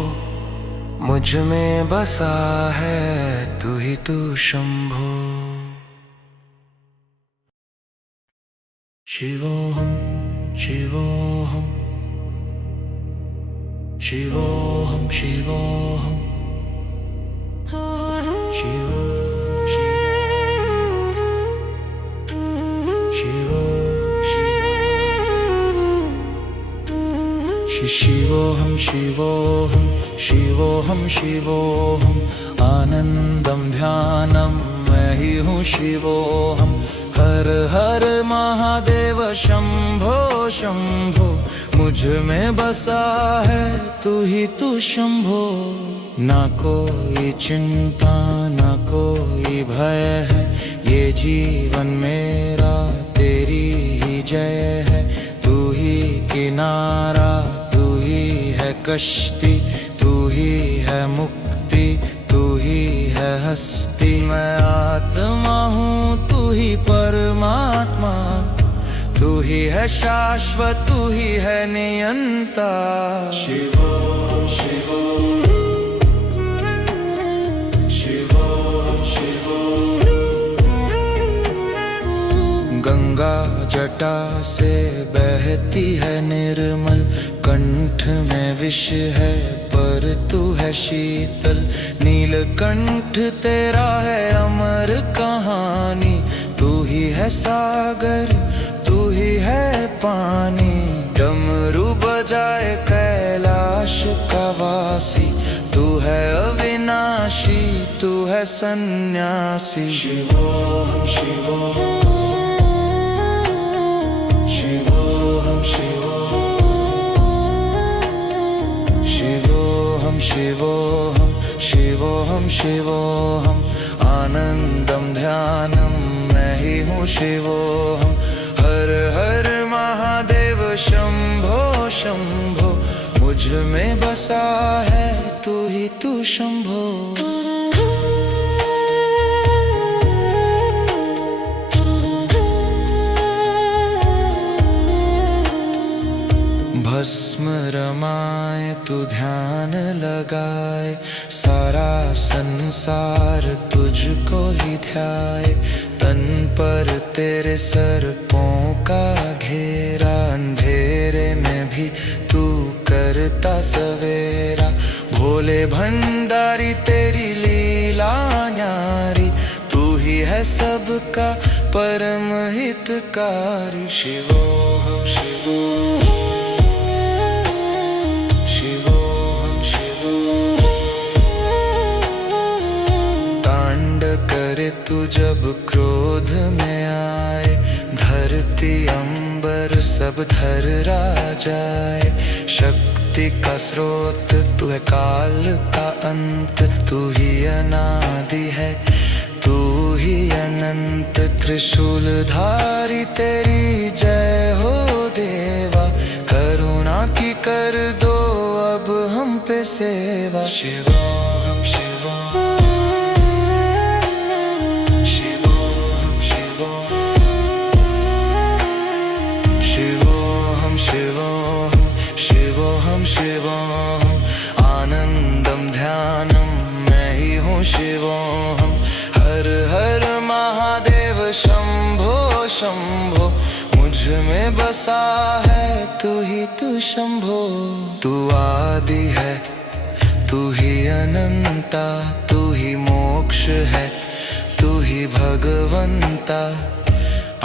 मुझ में बसा है तू ही तू शंभो। शिवोहम शिवोहम शिवोहम शिवोहम शिवो शिवोहम शिवोहम शिवोहम शिवोहम आनंदम ध्यानम मैं ही हूँ शिवोहम। हर हर महादेव शंभो शंभो मुझ में बसा है तू ही तू शंभो। ना कोई चिंता ना कोई भय है ये जीवन मेरा तेरी ही जय है। तू ही किनारा तू ही है कश्ती तू ही है मुक्ति तू ही है हस्ती। मैं आत्मा हूँ तू ही परमात्मा तू ही है शाश्वत तू ही है नियंता। शिवो शिवो शिवो शिवो गंगा जटा से बहती है निर्मल कंठ में विष है पर तू है शीतल। नीलकंठ तेरा है अमर कहानी तू ही है सागर तू ही है पानी। डमरू बजाए कैलाश का वासी तू है अविनाशी तू है सन्यासी। शिवोहम शिवोहम शिवोहम शिवोहम शिवोहम शिवोहम शिवोहम आनंदम ध्यानम मैं ही हूँ शिवोहम। हर हर महादेव शंभो शंभो मुझ में बसा है तू ही तू शंभो। भस्म रमाए तू ध्यान लगाए सारा संसार तुझको ही ध्याए। तन पर तेरे सर्पों का घेरा अंधेरे में भी तू करता सवेरा। भोले भंडारी तेरी लीला न्यारी तू ही है सबका परम हितकारी। शिवोहम शिवोहम शिवोहम शिवो तांड करे तू जब क्रोध में आए धरती अंबर सब थर्रा जाए। शक्ति का स्रोत तू है काल का अंत तू ही अनादि है तू ही अनंत। त्रिशूलधारी तेरी जय हो देवा करुणा की कर दो अब हम पे सेवा। शिवोहम शिवोहम शिवोहम शिवोहम शिवोहम शिवोहम शिवोहम आनंदम ध्यानम मैं ही हूँ शिवोहम। हर हर महादेव शंभो शंभो मुझ में बसा है तू ही तू शंभो। तू आदि है तू ही अनंता तू ही मोक्ष है तू ही भगवंता।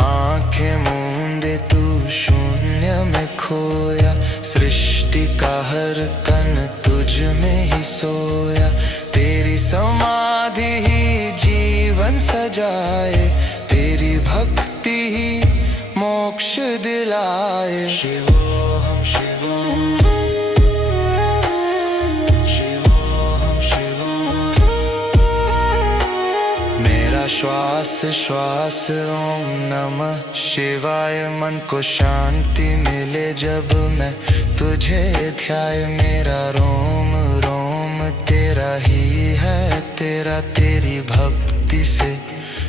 आंखें मूंदे तू शून्य में खोया सृष्टि का हर कण तुझ में ही सोया। तेरी समाधि ही जीवन सजाए तेरी भक्ति ही मोक्ष दिलाए। शिवोहम शिवोहम शिवोहम शिवोहम मेरा श्वास श्वास ओम नमः शिवाय। मन को शांति मिले जब मैं तुझे ध्याए। मेरा रोम रोम तेरा ही है, तेरा तेरी भक्ति से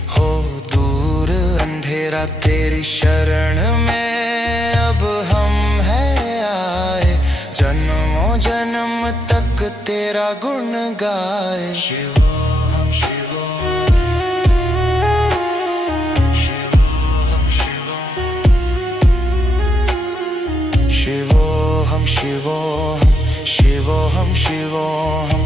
हो दूर अंधेरा। तेरी शरण में अब हम हैं आए, जन्मों जन्म तक तेरा गुण गाए। शिवोहम शिवोहम शिवोहम शिवोहम शिवोहम शिवोहम शिवोहम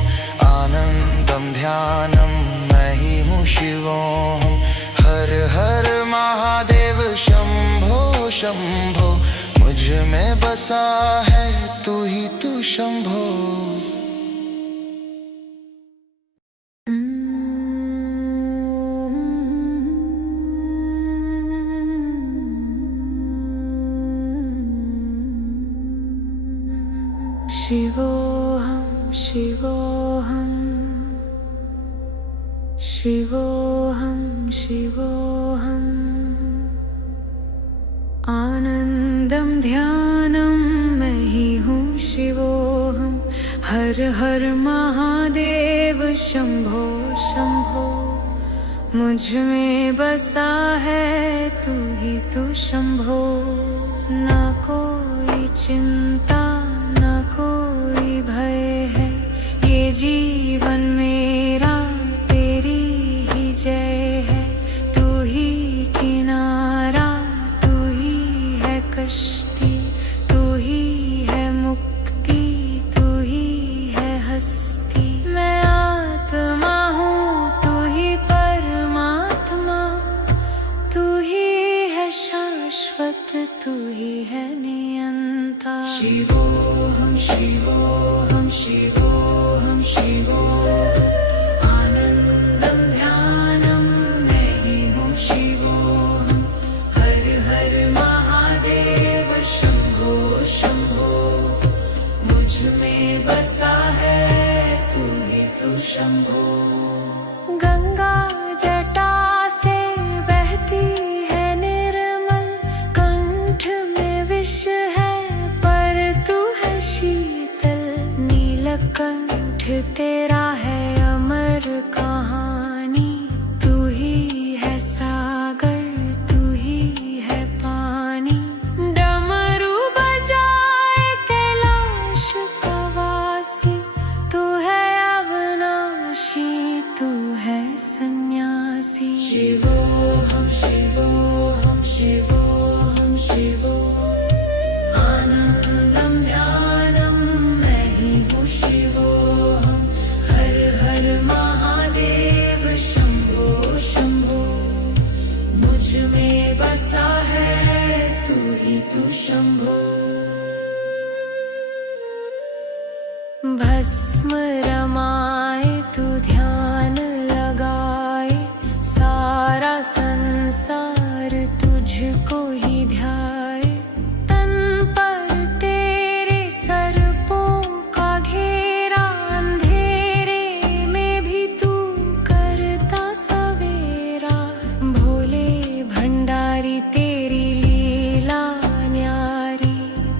आनंदम ध्यानम मैं ही हूँ शिवोहम। हर हर महादेव शंभो शंभो, मुझ में बसा है तू ही तू शंभो। शिवोहम शिवोहम शिवोहम शिवोहम आनंदम ध्यानम मैं ही हूँ शिवोहम। हर हर महादेव शंभो शंभो, मुझ में बसा है तू ही तू शंभो। ना कोई चिंता ना कोई भय है, ये जीवन मेरा तेरी ही जय है। तू ही किनारा तू ही है कश्ती, तू ही है मुक्ति तू ही है हस्ती। मैं आत्मा हूँ तू ही परमात्मा, तू ही है शाश्वत तू ही है नियंता। शिवोहम शिवोहम शिवोहम शिवोहम आनंदम ध्यानम मैं ही हूँ शिवोहम। हर हर महादेव शंभो शंभो, मुझ में बसा है तू ही तू शंभो। गंगा जटा से बहती है निर्मल, कंठ में विष है पर तू है शीतल। नीलकंठ तेरा है अमर कहानी, तू ही है सागर तू ही है पानी। डमरू बजाए कैलाश का वासी, तू है अविनाशी तू है सन्यासी। शिवोहम शिवोहम शिवोहम शिवोहम आनंदम ध्यानम मैं ही हूँ शिवोहम। हर हर महादेव शंभो शंभो, मुझ में बसा है तू ही तू शंभो। भस्म रमाए तू ध्यान लगाए, सारा संसार तुझको ही ध्याए। तन पर तेरे सर्पों का घेरा, अंधेरे में भी तू करता सवेरा। भोले भंडारी तेरी लीला न्यारी,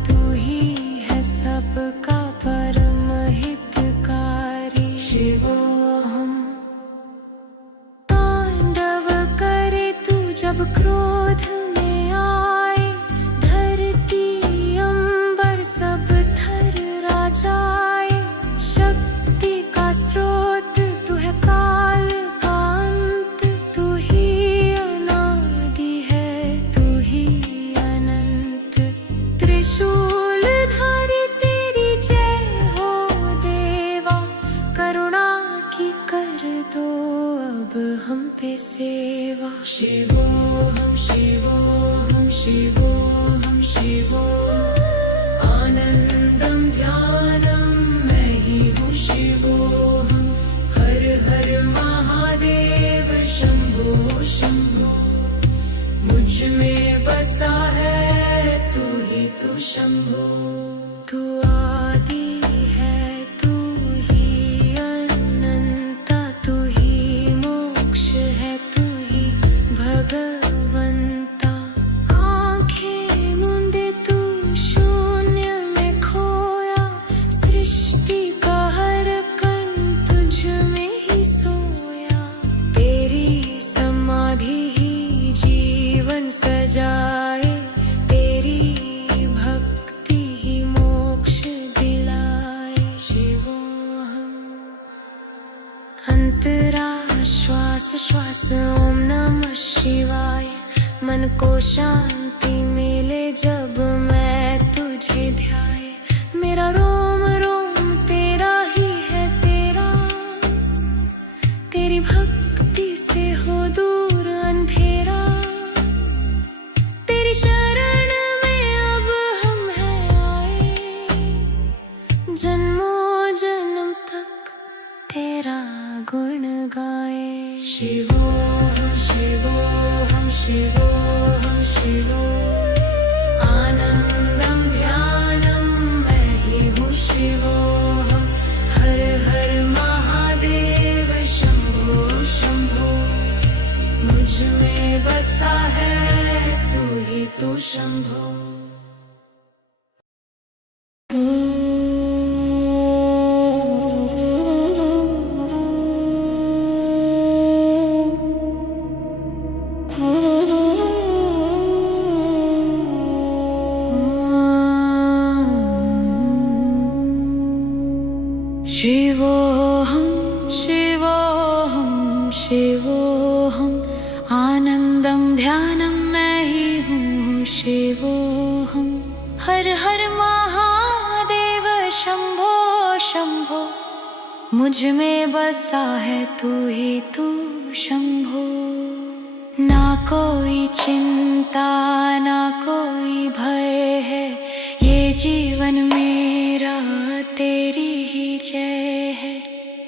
तू ही है सबका परम हितकारी। शिवोहम तांडव करे तू जब क्रोध में आए, धरती अंबर सब थर्रा जाए। शक्ति का स्रोत तू है काल का अंत, तू ही अनादि है तू ही अनंत। त्रिशूलधारी तेरी जय हो देवा, करुणा की कर दो अब हम पे सेवा। शिवोहम शिवोहम शिवोहम शिवोहम आनंदम ध्यानम मैं ही हूँ शिवोहम। हर हर महादेव शंभो शंभो, मुझ में बसा है तू ही तू शंभो। तू आदि है तू ही अनंता, तू ही मोक्ष है तू ही भगवंता। आंखें मूंदे तू शून्य में खोया, सृष्टि का हर कण शिवाय। मन को शांति मिले जब मैं तुझे ध्याए। मेरा रोम रोम तेरा ही है तेरा, तेरी भक्ति से हो दूर अंधेरा। तेरी शरण में अब हम हैं आए, जन्मों जन्म तक तेरा गुण गाए। शिवोहम शिवोहम शिवोहम शिवो, आनंदम ध्यानम मैं ही हूँ शिवोहम। हर हर महादेव शंभो शंभो, मुझ में बसा है तू ही तू शंभो। शिवोहम शिवोहम शिवोहम, आनंदम ध्यानम मैं ही हूँ शिवोहम। हर हर महादेव शंभो शंभो, मुझ में बसा है तू ही तू शंभो। ना कोई चिंता ना कोई भय है, ये जीवन मेरा तेरी ही जय है।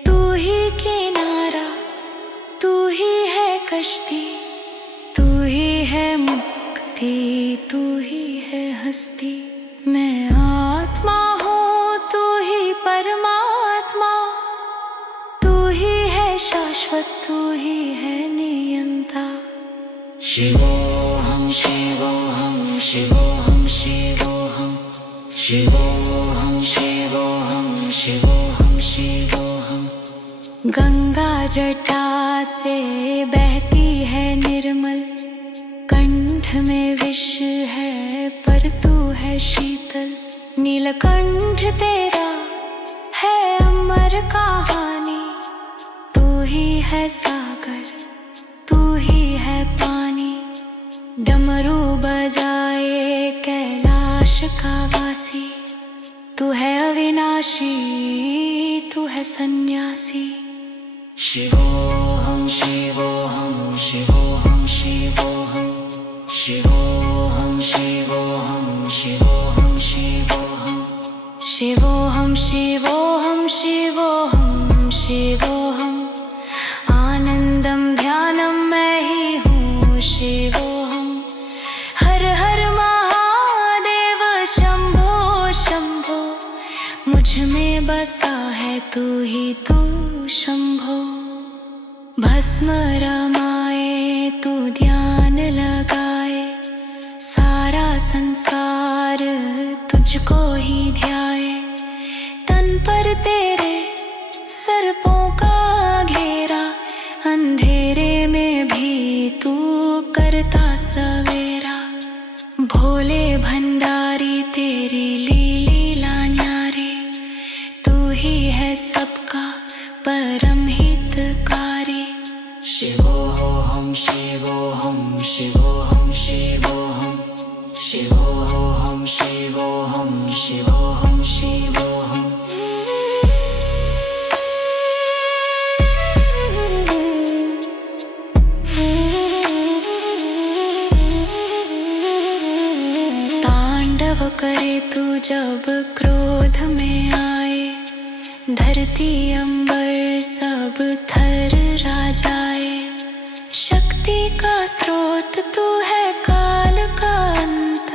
तू ही किनारा तू ही है कश्ती, तू ही है मुक्ति तू ही है हस्ती। मैं आत्मा हूँ तू ही परमात्मा, तू ही है शाश्वत तू ही है नियंता। शिवोहम शिवोहम शिवोहम शिवोहम शिवोहम शिवोहम शिवोहम शिवोहम। गंगा जटा से बहती है निर्मल, कंठ में विष है पर तू है शीतल। नीलकंठ तेरा है अमर कहानी, तू ही है सागर तू ही है पानी। डमरू बजाए कैलाश का वासी, तू है अविनाशी तू है सन्यासी। शिवोहम शिवोहम शिवोहम शिवोहम शिवोहम शिवोहम शिवोहम शिवोहम शिवोहम शिवोहम शिवोहम शिवोहम, आनंदम ध्यानम मैं ही हूँ शिवोहम। हर हर महादेव शंभो शंभो, मुझ में बसा है तू ही तू शंभो। भस्म रमाए तू ध्यान लगाए, सारा संसार तुझको ही ध्याए। तन पर तेरे सर्पों का घेरा, अंधेरे में भी तू करता सवेरा। भोले भंडारी तेरी लीला न्यारी, तू ही है सबका परम हितकारी। शिवोहम शिवोहम शिवोहम शिवोहम शिवोहम शिवोहम शिवोहम शिवोहम। तांडव करे तू जब क्रोध में आए, धरती अंबर सब थर्रा जाए। शक्ति का स्रोत तू है काल का अंत,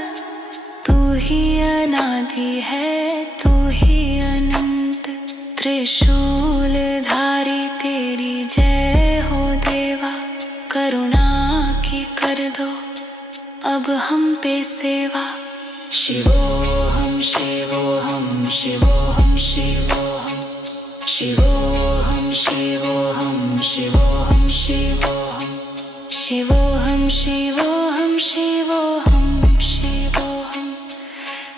तू ही अनादि है तू ही अनंत। त्रिशूल धारी तेरी जय हो देवा, करुणा की कर दो अब हम पे सेवा। शिवोहम शिवोहम शिवोहम शिवोहम शिवोहम शिवोहम शिवोहम शिवोहम शिवोहम शिवोहम शिवोहम शिवोहम,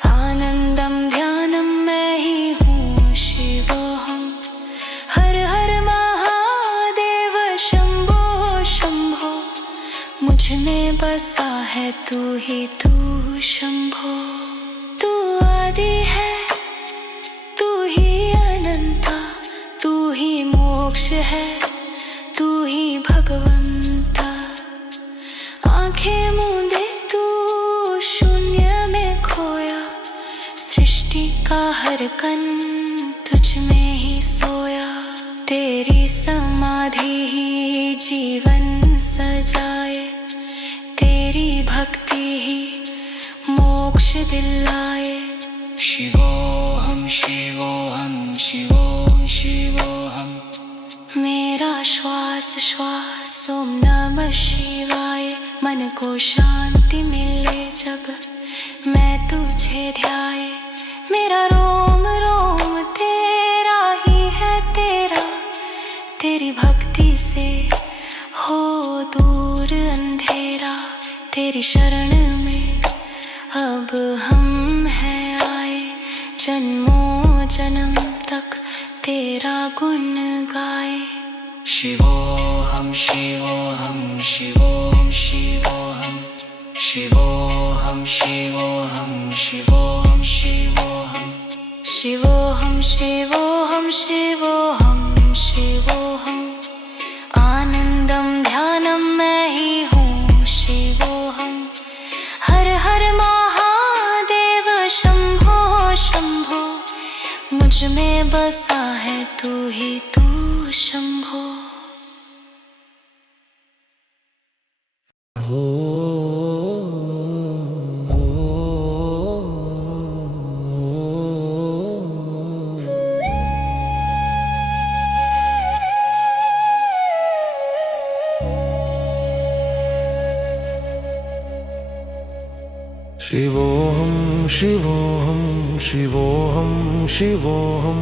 आनंदम ध्यानम मैं ही हूँ शिवोहम। हर हर महादेव शंभो शंभो, मुझ है तू ही तू शंभो। तू आदि है, तू ही अनंता, तू ही मोक्ष है, तू ही भगवंता। आंखें मूंदे तू शून्य में खोया, सृष्टि का हर कण तुझ में ही सोया। तेरी समाधि ही जीवन सजाए, तेरी भक्ति ही मोक्ष दिलाए। शिवोहम शिवोहम शिवोहम शिवोहम। मेरा श्वास श्वास ओम नमः शिवाय। मन को शांति मिले जब मैं तुझे ध्याए। मेरा रोम रोम तेरा ही है तेरा, तेरी भक्ति से हो दूर अंधेरा। तेरी शरण में अब हम हैं आए, जन्मों जन्म तक तेरा गुण गाए। शिवोहम शिवोहम शिवोहम शिवोहम। शिवोहम शिवोहम शिवोहम शिवोहम। शिवोहम शिवोहम शिवोहम शिवोहम। आनंदम ध्यानम मैं ही हूँ शिवोहम। हर हर महादेव शंभो शंभो। मुझ में बसा है तू ही तू शंभो। शिवोहम शिवोहम शिवोहम शिवोहम।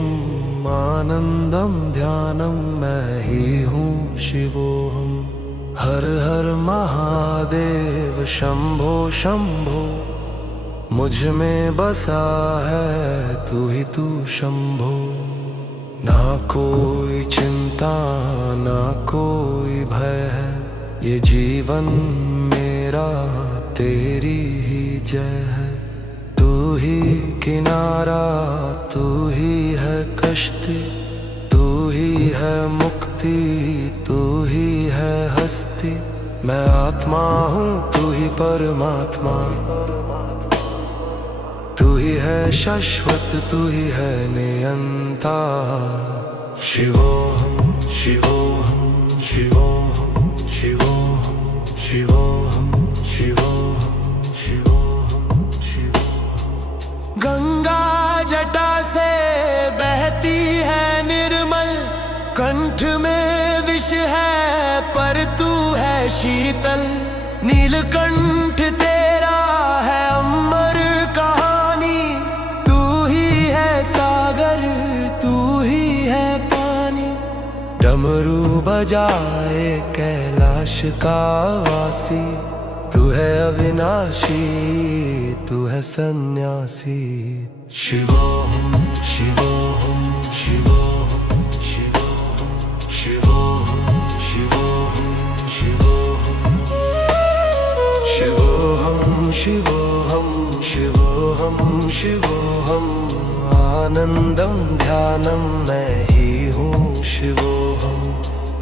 आनंदम ध्यानम मैं ही हूँ शिवोहम। हर हर महादेव शंभो शंभो। मुझ में बसा है तू ही तू शंभो। ना कोई चिंता ना कोई भय है, ये जीवन मेरा तेरी ही जय है। तू ही किनारा, तू ही है कश्ती, तू ही है मुक्ति, तू ही है हस्ती। मैं आत्मा हूँ तू ही परमात्मा, तू ही है शाश्वत, तू ही है नियंता। शिवोहम शिवोहम शिवोहम शिवोहम शिवोहम शिवोहम शिवोहम शिवोहम। गंगा जटा से बहती है निर्मल, कंठ में विष है पर तू है शीतल। नीलकंठ तेरा है अमर कहानी, तू ही है सागर, तू ही है पानी। डमरू बजाए कैलाश का वासी, तू है अविनाशी, तू है सन्यासी। शिवोहम शिवोहम शिवोहम शिवोहम शिवोहम शिवोहम शिवोहम शिवोहम शिवोहम शिवोहम शिवोहम। आनंदम ध्यानम मैं ही हूँ शिवोहम।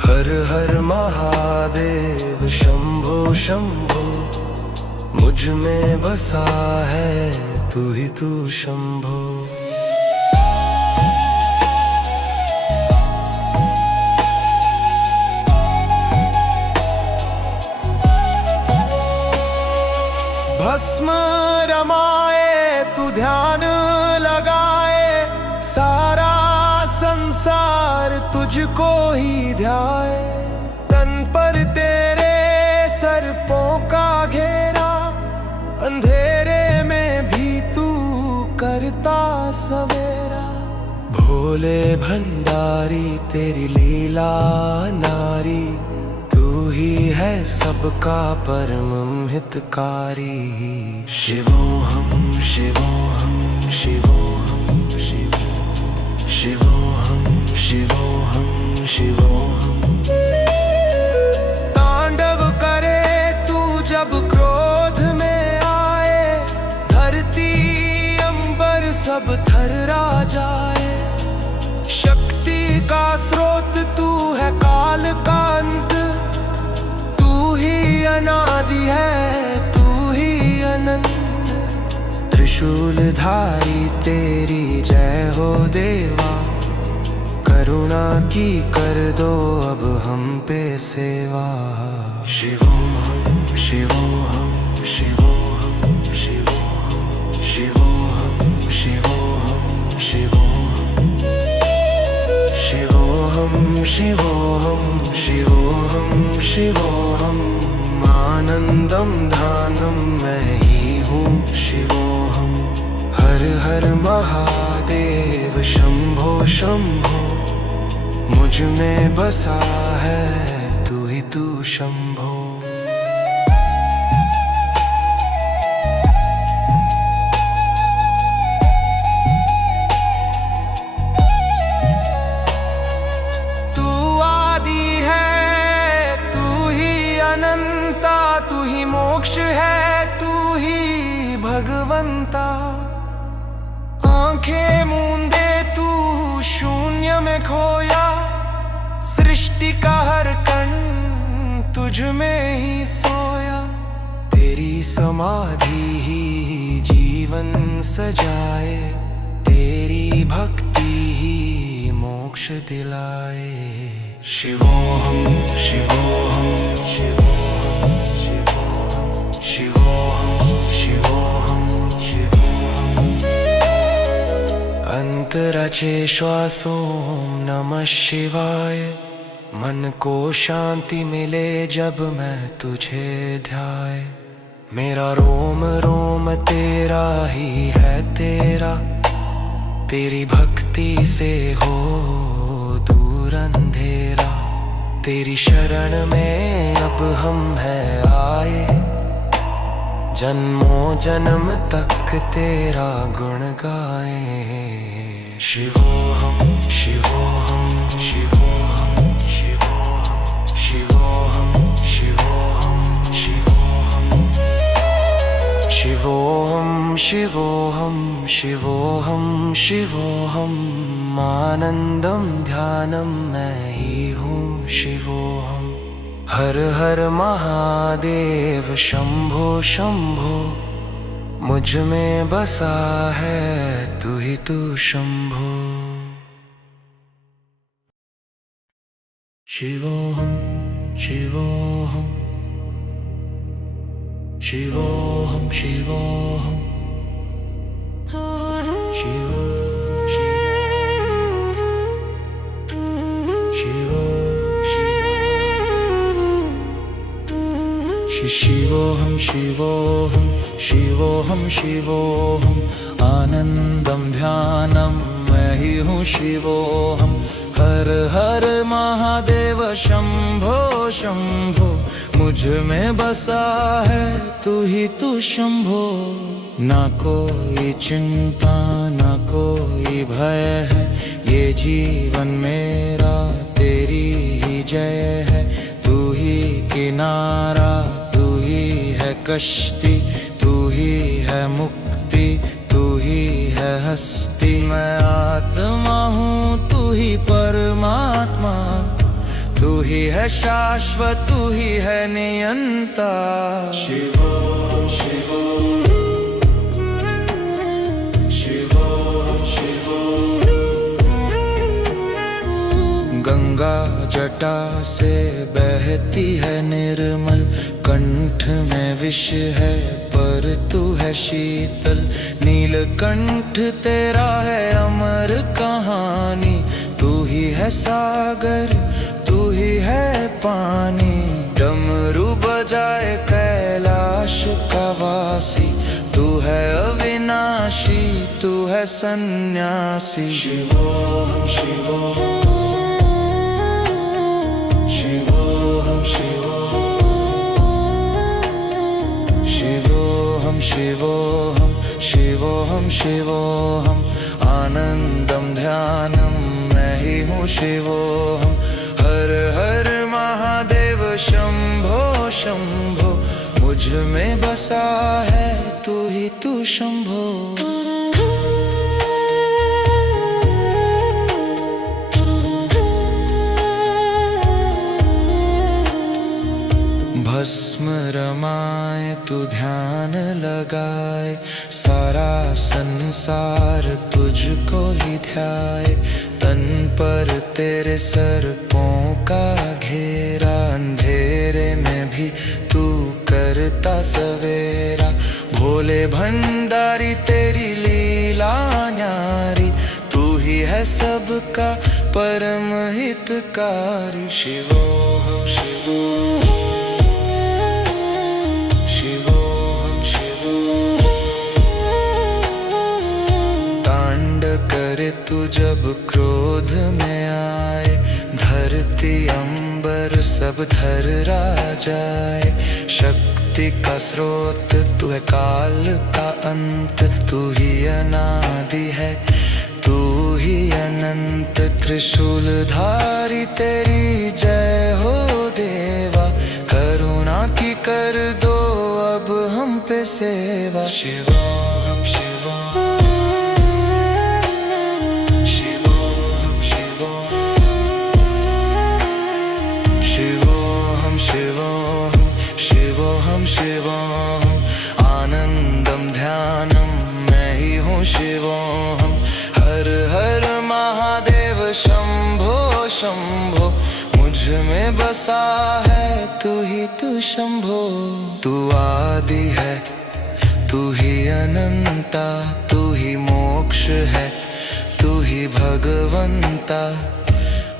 हर हर महादेव शंभो शंभो। मुझ में बसा है तू ही तू शंभो। भस्म रमाए तू ध्यान लगाए, सारा संसार तुझको ही ध्याए। तन पर तेरे सर्पों का घेरा, अंधेरे में भी तू करता सवेरा। भोले भंडारी तेरी लीला नारी, तू ही है सबका परम हितकारी। शिवोहम शिवोहम शिवोहम शिवोहम शिवोहम शिवोहम शिवोहम। तांडव करे तू जब क्रोध त्रिपुरधारी तेरी जय हो देवा। करुणा की कर दो अब हम पे सेवा। शिवोहम शिवोहम शिवोहम शिवोहम शिवोहम शिवोहम शिवोहम शिवोहम शिवोहम शिवोहम शिवोहम आनंदम ध्यानम मैं ही हूँ शिवोहम। हर हर महादेव शंभो शंभो, मुझ में बसा है तू ही तू शंभो। तू आदि है, तू ही अनंता, तू ही मोक्ष है, तू ही भगवंता। आंखें मूंदे तू शून्य में खोया, सृष्टि का हर कण तुझ में ही सोया। तेरी समाधि ही जीवन सजाए, तेरी भक्ति ही मोक्ष दिलाए। शिवोहम शिवोहम शिवोहम शिवोहम शिवोहम शिवोहम शिवोहम। अंतराचे श्वासों नमः शिवाय। मन को शांति मिले जब मैं तुझे ध्याए। मेरा रोम रोम तेरा ही है तेरा, तेरी भक्ति से हो दूर अंधेरा। तेरी शरण में अब हम है आए, जन्मों जन्म तक तेरा गुण गाए। शिवोहम शिवोहम शिवोहम शिवोहम शिवोहम शिवोहम शिवोहम शिवोहम शिवोहम शिवोहम शिवोहम आनंदम ध्यानम मैं ही हूँ शिवोहम। हर हर महादेव शंभो शंभो, मुझ में बसा है तू ही तू शंभो। शिवोहम शिवोहम शिवोहम शिवोहम शिवो शिवोहम शिवोहम शिवोहम शिवोहम आनंदम ध्यानम मैं ही हूँ शिवोहम। हर हर महादेव शंभो शंभो, मुझ में बसा है तू ही तू शंभो। ना कोई चिंता ना कोई भय है, ये जीवन मेरा तेरी ही जय है। तू ही किनारा तू ही है कश्ती, तू ही है मुक्ति तू ही है हस्ती। मैं आत्मा हूँ तू ही परमात्मा, तू ही है शाश्वत तू ही है नियंता। शिवोहम शिवोहम शिवोहम शिवोहम। गंगा जटा से बहती है निर्मल, कंठ में विष है पर तू है शीतल। नीलकंठ तेरा है अमर कहानी, तू ही है सागर तू ही है पानी। डमरू बजाए कैलाश का वासी, तू है अविनाशी तू है सन्यासी। शिवोहम शिवोहम शिवोहम शिवोहम शिवोहम शिवोहम शिवोहम आनंदम ध्यानम मैं ही हूँ शिवोहम। हर हर महादेव शंभो शंभो, मुझ में बसा है तू ही तू शंभो। भस्म रमाए तू ध्यान लगाए, सारा संसार संसार तुझको ही ध्याए, तन पर तेरे सर्पों का घेरा, अंधेरे में भी तू करता सवेरा। भोले भंडारी तेरी लीला न्यारी, तू ही है सबका परम हितकारी। शिवोहम शिवोहम शिवोहम शिवोहम। तांड करे तू जब क्रोध में आए, धरती अंबर सब थर्रा जाए। शक्ति का स्रोत तू है, काल का अंत तू ही अनादि है, तू ही अनंत। त्रिशूलधारी तेरी जय हो देवा, करुणा की कर दो अब हम पे सेवा। शिवोहम शिवोहम शिवोहम शिवोहम शिवोहम शिवोहम शिवोहम। आनंदम ध्यानम मैं ही हूँ शिवोहम। हर हर महादेव शंभो शंभो, मुझ में बसा है तू ही तू शंभो। तू आदि है तू ही अनंता, तू ही मोक्ष है तू ही भगवंता।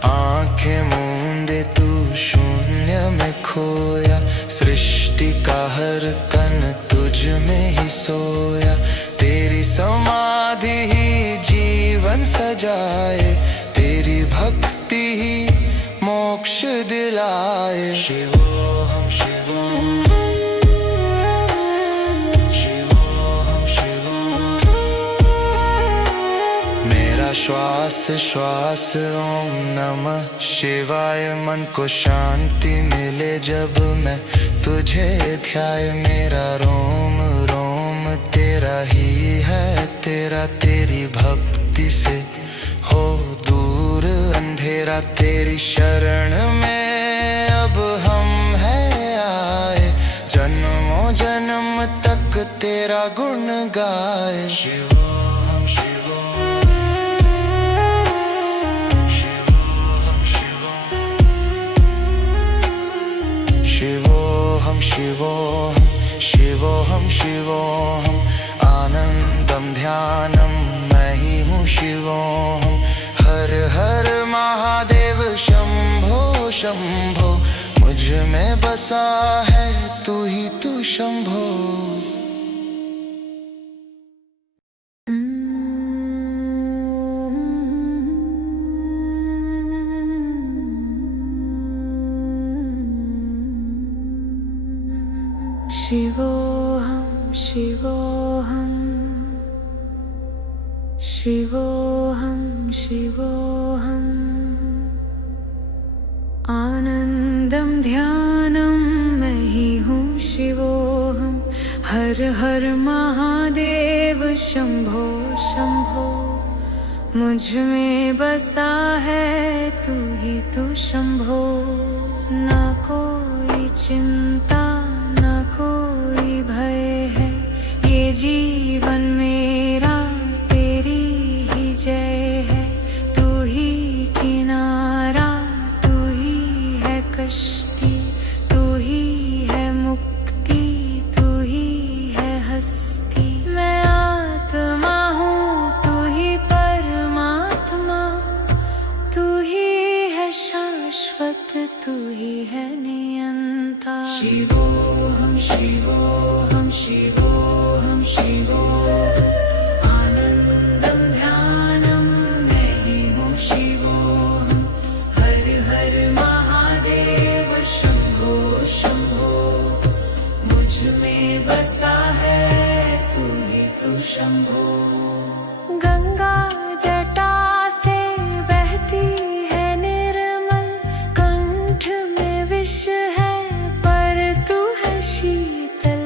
आंखें मूंदे तू शून्य में खोया, सृष्टि का हर कण तुझ में ही सोया। तेरी समाधि ही जीवन सजाए, तेरी भक्ति ही मोक्ष दिलाए। शिवोहम शिवोहम शिवोहम शिवोहम। मेरा श्वास श्वास ओम नमः शिवाय, मन को शांति मिले जब मैं तुझे ध्याए। मेरा रोम रोम तेरा ही है, तेरा तेरी भक्ति से हो दूर अंधेरा। तेरी शरण में अब हम हैं आए, जन्मों जन्म तक तेरा गुण गाए। शिवोहम शिवोहम शिवोहम शिवोहम शिवोहम शिवोहम शिवोहम। आनंदम ध्यानम मैं ही हूँ शिवोहम। हर हर महादेव शंभो शंभो, मुझ में बसा है तू ही तू शंभो। शिवोहम शिवोहम शिवोहम शिवोहम। आनंदम ध्यानम मैं ही हूँ शिवोहम। हर हर महादेव शंभो शंभो, मुझ में बसा है तू ही तू शंभो। ना कोई चिंता ना कोई भय है, ये जीवन मेरा तेरी ही जय है। तू ही किनारा तू ही है कश्ती, तू ही है मुक्ति तू ही है हस्ती। मैं आत्मा हूँ तू ही परमात्मा, तू ही है शाश्वत तू ही है नियंता। शिवोहम शिवोहम शिवोहम शिवोहम। आनंदम ध्यानम मैं ही हूँ शिवोहम। हर हर महादेव शंभो शंभो, मुझ में बसा है तू ही तू शंभो। गंगा जटा से बहती है निर्मल, कंठ में विष है पर तू है शीतल।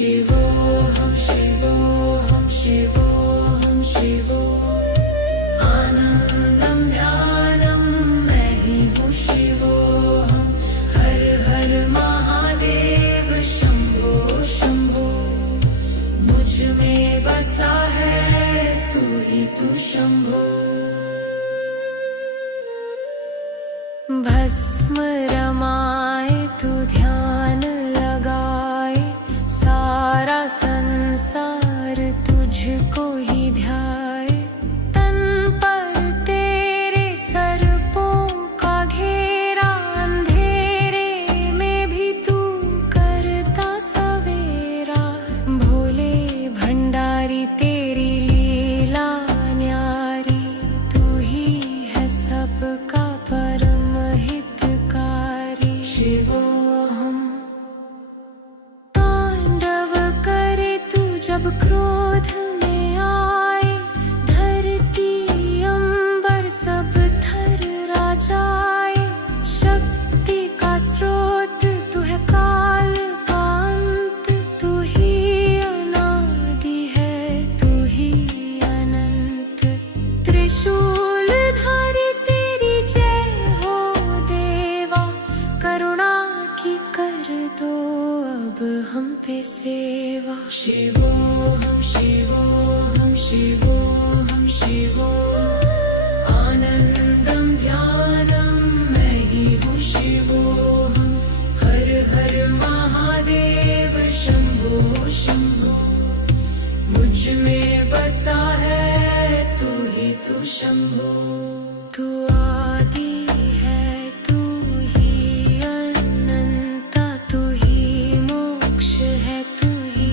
शिवोऽहं शिवोऽहं शिवोऽहं शिवो आनंदम ध्यानम मैं ही हूँ शिवोऽहं हर हर महादेव शंभो शंभो मुझ में बसा है तू ही तू शंभो भस्म रमाए तू ध्यान लगाए सारा संसार तुझको ही ध्याए तन पर तेरे सर्पों का घेरा अंधेरे में भी तू करता सवेरा भोले भंडारी तेरी लीला न्यारी तू ही है सबका परम हितकारी शिवोऽहं तांडव करे तू जब क्रोध में आए धरती अंबर सब थर्रा जाए शक्ति का स्रोत तू है काल का अंत तू ही अनादि है तू ही अनंत त्रिशूलधारी तेरी जय हो देवा करुणा की कर दो अब हम पे सेवा शिवोऽहं शिवोऽहं शिवोऽहं शिवो आनंदम ध्यानम मैं ही हूँ शिवोऽहं हर हर महादेव शंभो शंभो मुझ में बसा है तू ही तू शंभो तू आदि है तू ही अनंता तू ही मोक्ष है तू ही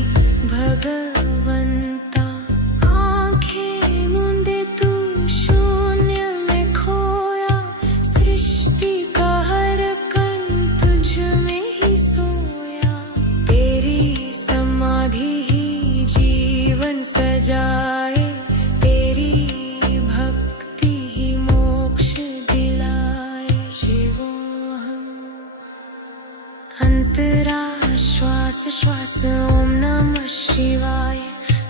भगवंता आंखें मूंदे तू शून्य में खोया सृष्टि का हर कण तुझ में ही सोया तेरी समाधि ही जीवन सजाए तेरी भक्ति ही मोक्ष दिलाए शिवोऽहं अंतरा श्वास श्वास ओम नमः शिवाय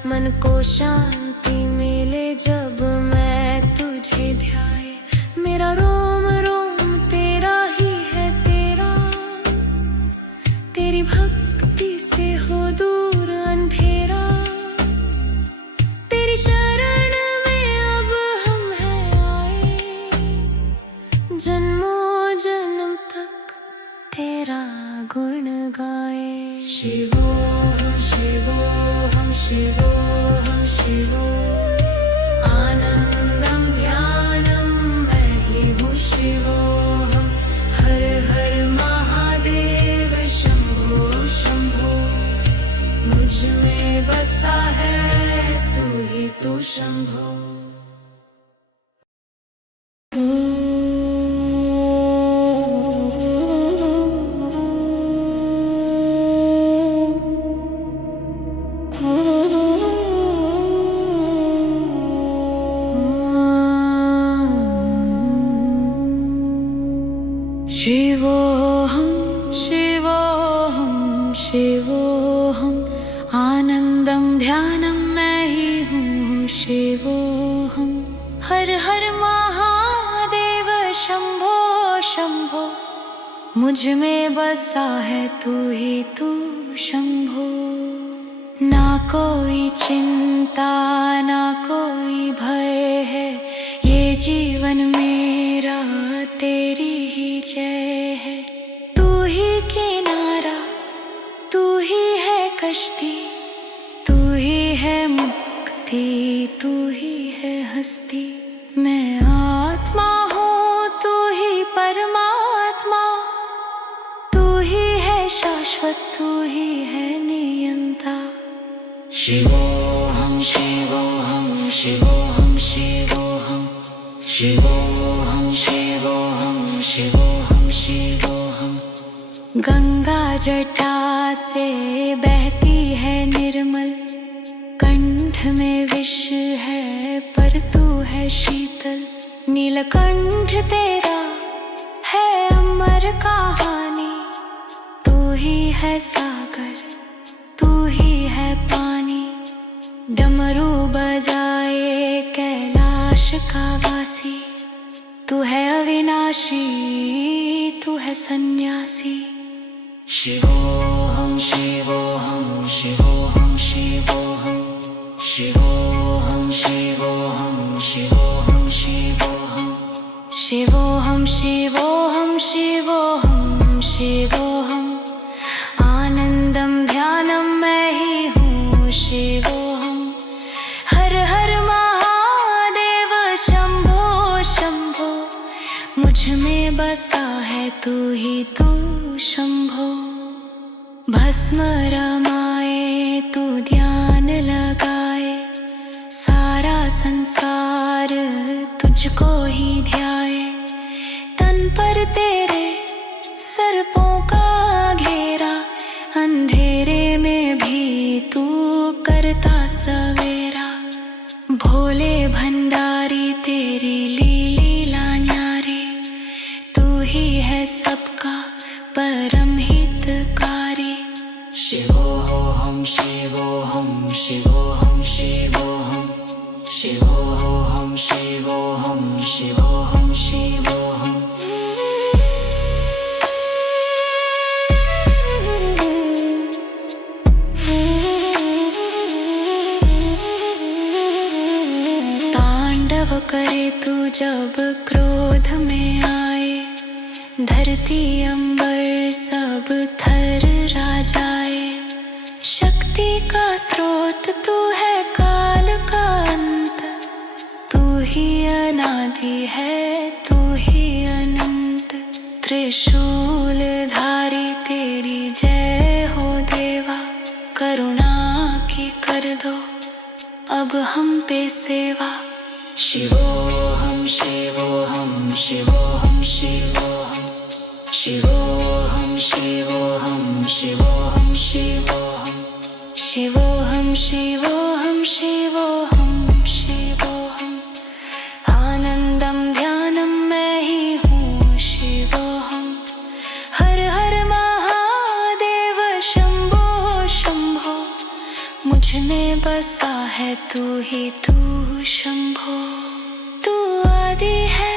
मन को शांति मिले जब मैं तुझे ध्याए मेरा रोम रोम तेरा ही है तेरा तेरी भक्ति से हो दूर अंधेरा तेरी शरण में अब हम हैं आए जन्मों जन्म तक तेरा गुण गाए शिवोऽहं शिवोऽहं शिवोऽहं शिवो आनंदम ध्यानम मैं ही हूँ शिवोऽहं हर हर महादेव शंभो शंभो मुझ में बसा है तू ही तू शंभो शिवोऽहं शिवोऽहं शिवोऽहं आनंदम ध्यानम मैं ही हूँ शिवोऽहं हर हर महादेव शंभो शंभो मुझ में बसा है तू ही तू शंभो ना कोई चिंता ना कोई भय है ये जीवन मेरा तेरी ही जय है तू ही किनारा तू ही है कश्ती तू ही है मुक्ति तू ही है हस्ती मैं आत्मा हूँ तू ही परमात्मा तू ही है शाश्वत तू ही है नियंता शिवोऽहं शिवोऽहं शिवोऽहं शिवोऽहं शिवोऽहं शिवोऽहं शिवोऽहं शिवोऽहं गंगा जटा से बहती है निर्मल कंठ में विष है पर तू है शीतल नीलकंठ तेरा है अमर कहानी तू ही है सागर तू ही डमरू बजाए कैलाश का वासी, तू है अविनाशी, तू है सन्यासी। शिवोहम शिवोहम शिवोहम शिवोहम शिवोहम शिवोहम शिवोहम शिवोहम शिवोहम शिवोहम शिवोहम शिवोहम आनंदम ध्यानम मैं ही हूँ शिवोहम। हर हर महादेव शंभो शंभो, मुझ में बसा है तू ही तू शंभो। भस्म रमाए तू ध्यान लगाए, सारा संसार तुझको ही ध्याए। तन पर तेरे सर्पों का घेरा, अंधेरे में भी तू करता सवेरा। भोले भंडारी तेरी लीला न्यारी, तू ही है सबका परम हितकारी। शिवोहम शिवोहम शिवोहम शिवोहम शिवोहम शिवोहम शिवोहम शिवोहम। तांडव करे तू जब क्रोध में आए, धरती अंबर सब थर्रा जाए। शक्ति का स्रोत तू है, काल का अंत, तू ही अनादि है, तू ही अनंत। त्रिशूल धारी तेरी जय हो देवा, करुणा की कर दो अब हम पे सेवा। शिवोहम शिवोहम शिवोहम शिवोहम शिवोहम शिवोहम शिवोहम शिवोहम शिवोहम शिवोहम शिवोहम शिवोहम आनंदम ध्यानम मैं ही हूँ शिवोहम। हर हर महादेव शंभो शंभो, मुझ में बसा है तू ही तू शंभो। तू आदि है,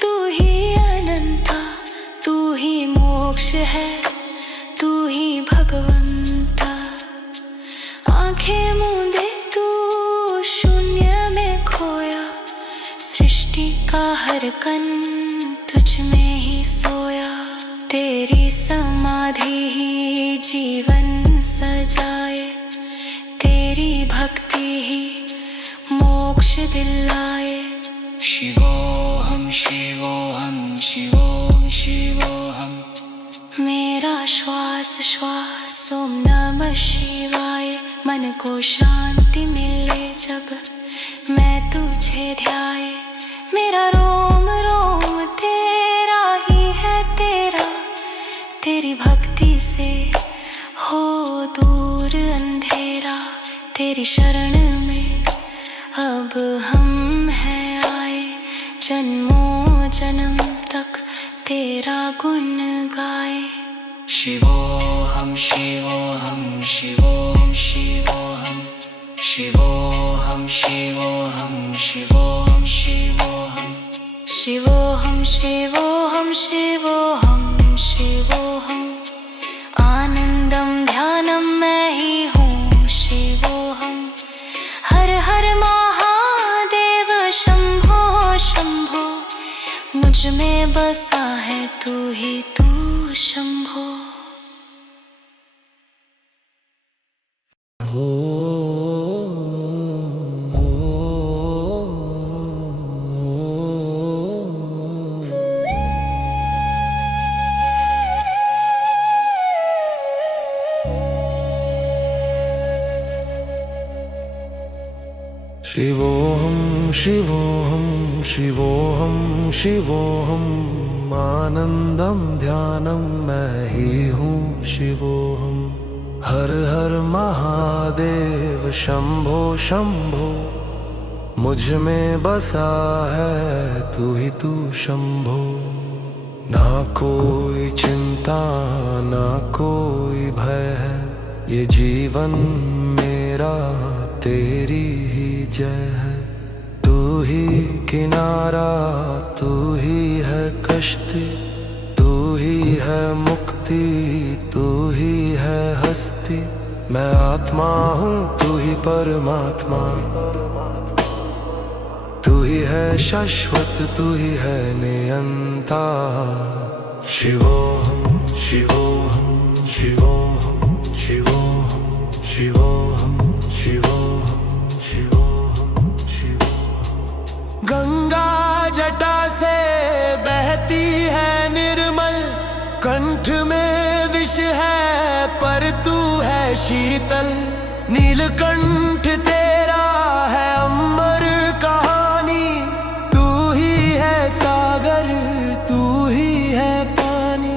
तू ही अनंता, तू ही मोक्ष है, तू ही भगवंता। आंखें मूंदे तू शून्य में खोया, सृष्टि का हर कण तुझ में ही सोया। तेरी समाधि ही जीवन सजाए, तेरी भक्ति ही मोक्ष दिलाए। शिवोहम शिवोहम शिवोहम शिवोहम, मेरा श्वास श्वास ओम नमः शिवाय। मन को शांति मिले जब मैं तुझे ध्याए। मेरा रोम रोम तेरा ही है तेरा, तेरी भक्ति से हो दूर अंधेरा। तेरी शरण में अब हम हैं आए, जन्मों जन्म तक तेरा गुण गाए। शिवोहम शिवोहम शिवोहम शिवोहम शिवोहम शिवोहम शिवोहम शिवोहम शिवोहम शिवोहम शिवोहम शिवोहम आनंदम ध्यानम मैं ही हूँ शिवोहम। हर हर महादेव शंभो शंभो, मुझ में बसा है तू ही तू शंभो। शिवोहम शिवोहम शिवोहम शिवोहम आनंदम ध्यानम मैं ही हूँ शिवोहम। हर हर महादेव शंभो शंभो, मुझ में बसा है तू ही तू शंभो। ना कोई चिंता ना कोई भय है, ये जीवन मेरा तेरी ही जय है। तू ही किनारा, तू ही है कश्ती, तू ही है मुक्ति, तू ही है हस्ती। मैं आत्मा हूँ, तू ही परमात्मा, तू ही है शाश्वत, तू ही है नियंता। शिवोहम शिवोहम शिवोहम शिवोहम शिवोहम शिवोहम शिवोहम शिवोहम। गंगा जटा से बहती है निर्मल, कंठ में विष है पर तू है शीतल। नीलकंठ तेरा है अमर कहानी, तू ही है सागर, तू ही है पानी।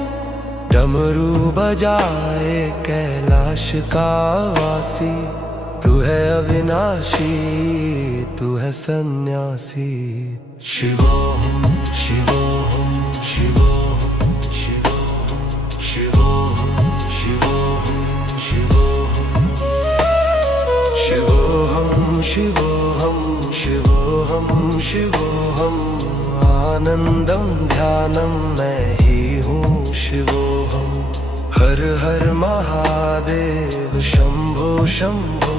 डमरू बजाए कैलाश का वासी, तू है अविनाशी, तू है सन्यासी। शिवोहम शिवोहम शिवोहम शिवोहम शिवोहम शिवोहम शिवोहम शिवोहम शिवोहम शिवोहम शिवोहम। आनंदम ध्यानम मैं ही हूँ शिवोहम। हर हर महादेव शंभो शंभो,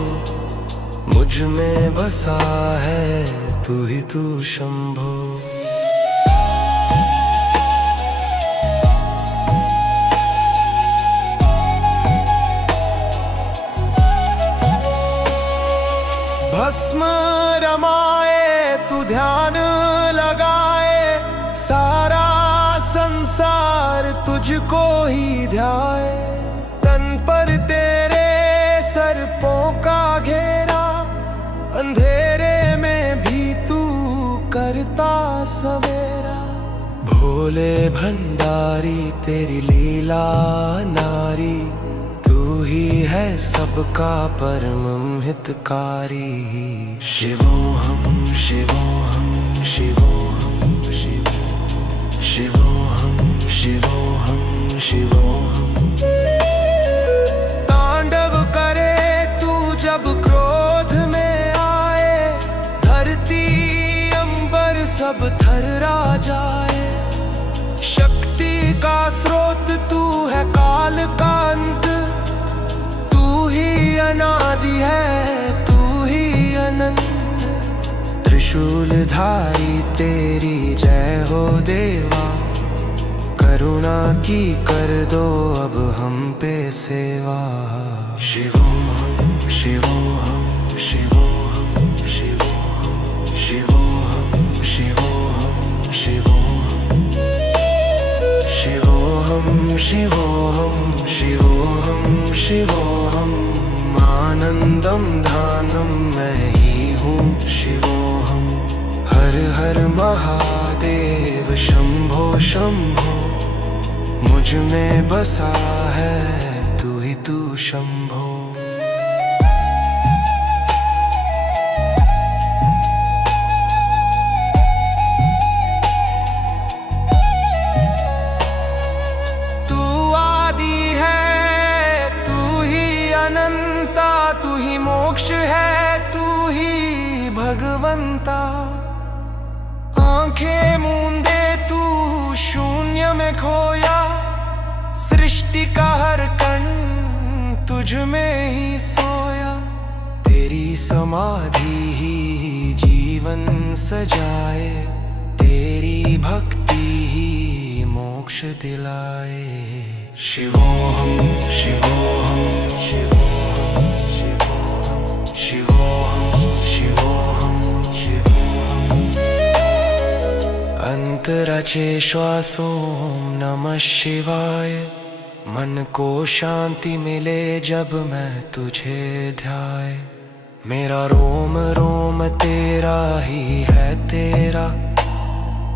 मुझ में बसा है तू ही तू शंभो। भस्म रमाए तू ध्यान लगाए, सारा संसार तुझको ही ध्याए। तन पर तेरे सर्पों का घेरा, अंधेरे में भी तू करता सवेरा। भोले भंडारी तेरी लीला नारी, तू ही है सबका परम हितकारी। शिवोहम शिवोहम शिवोहम शिवोहम शिवोहम शिवोहम शिवोहम। तांडव करे तू जब क्रोध में आए, धरती अंबर सब थर्रा जाए। शक्ति का स्रोत तू है, काल का अंत, तू ही अनादि है, तू ही अनंत। त्रिशूलधारी तेरी जय हो देवा, करुणा की कर दो अब हम पे सेवा। शिवोहम शिवोहम शिवोहम शिवोहम शिवोहम शिवोहम शिवोहम शिवोहम शिवोहम शिवोहम शिवोहम। आनंदम ध्यानम मैं ही हूँ शिवोहम। हर हर महादेव शंभो शंभो, मुझ में बसा है तू ही तू शंभो। तू आदि है, तू ही अनंता, तू ही मोक्ष है, तू ही भगवंता। आंखें मूंदे तू शून्य में खोया, सृष्टि का हर कण तुझ में ही सोया। तेरी समाधि ही जीवन सजाए, तेरी भक्ति ही मोक्ष दिलाए। शिवोहम शिवोहम शिवोहम शिवोहम शिवोहम शिवोहम शिवोहम। अंतरचे श्वासों नमः शिवाय, मन को शांति मिले जब मैं तुझे ध्याए। मेरा रोम रोम तेरा ही है तेरा,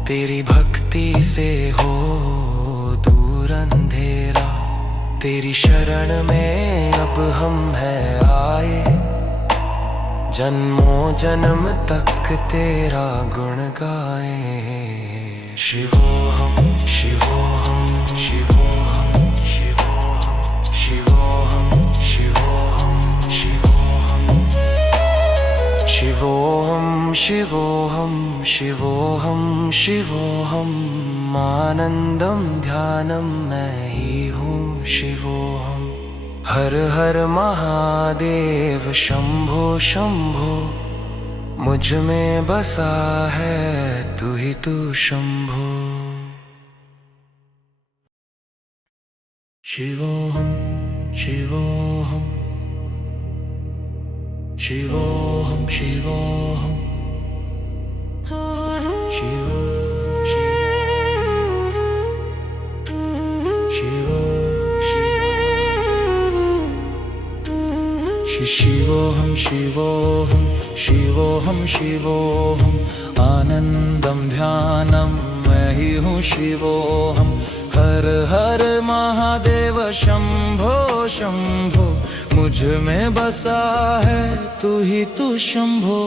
तेरी भक्ति से हो दूर अंधेरा। तेरी शरण में अब हम है आए, जन्मों जन्म तक तेरा गुण गाए। शिवोहम शिवोहम शिवोहम शिवोहम शिवोहम शिवोहम शिवोहम। शिवोहम शिवोहम शिवोहम शिवोहम आनंदम ध्यानम मैं ही हूँ शिवोहम। हर हर महादेव शंभो शंभो मुझ में बसा है तू ही तू शंभो। शिवोहम शिवोहम शिवोहम शिवोहम शिवो शिवोहम शिवोहम शिवोहम शिवोहम आनंदम ध्यानम मैं ही हूँ शिवोहम। हर हर महादेव शंभो शंभो मुझ में बसा है तू ही तू शंभो।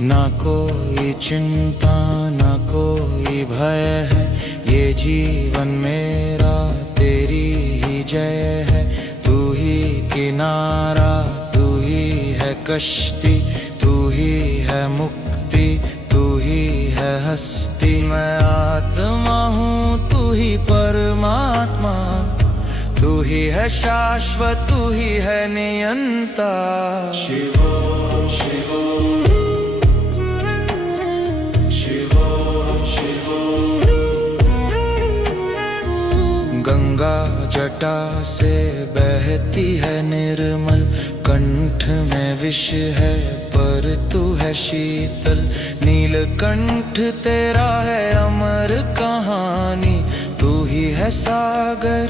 ना कोई चिंता ना कोई भय है ये जीवन मेरा तेरी ही जय है। तू ही किनारा तू ही है कश्ती तू ही है मुक्ति तू ही है हस्ती। मैं आत्मा हूँ तू ही परमात्मा तू ही है शाश्वत तू ही है नियंता। शिवोहम शिवोहम शिवोहम शिवोहम गंगा जटा से बहती है निर्मल कंठ में विष है पर तू है शीतल। नीलकंठ तेरा है अमर कहानी तू ही है सागर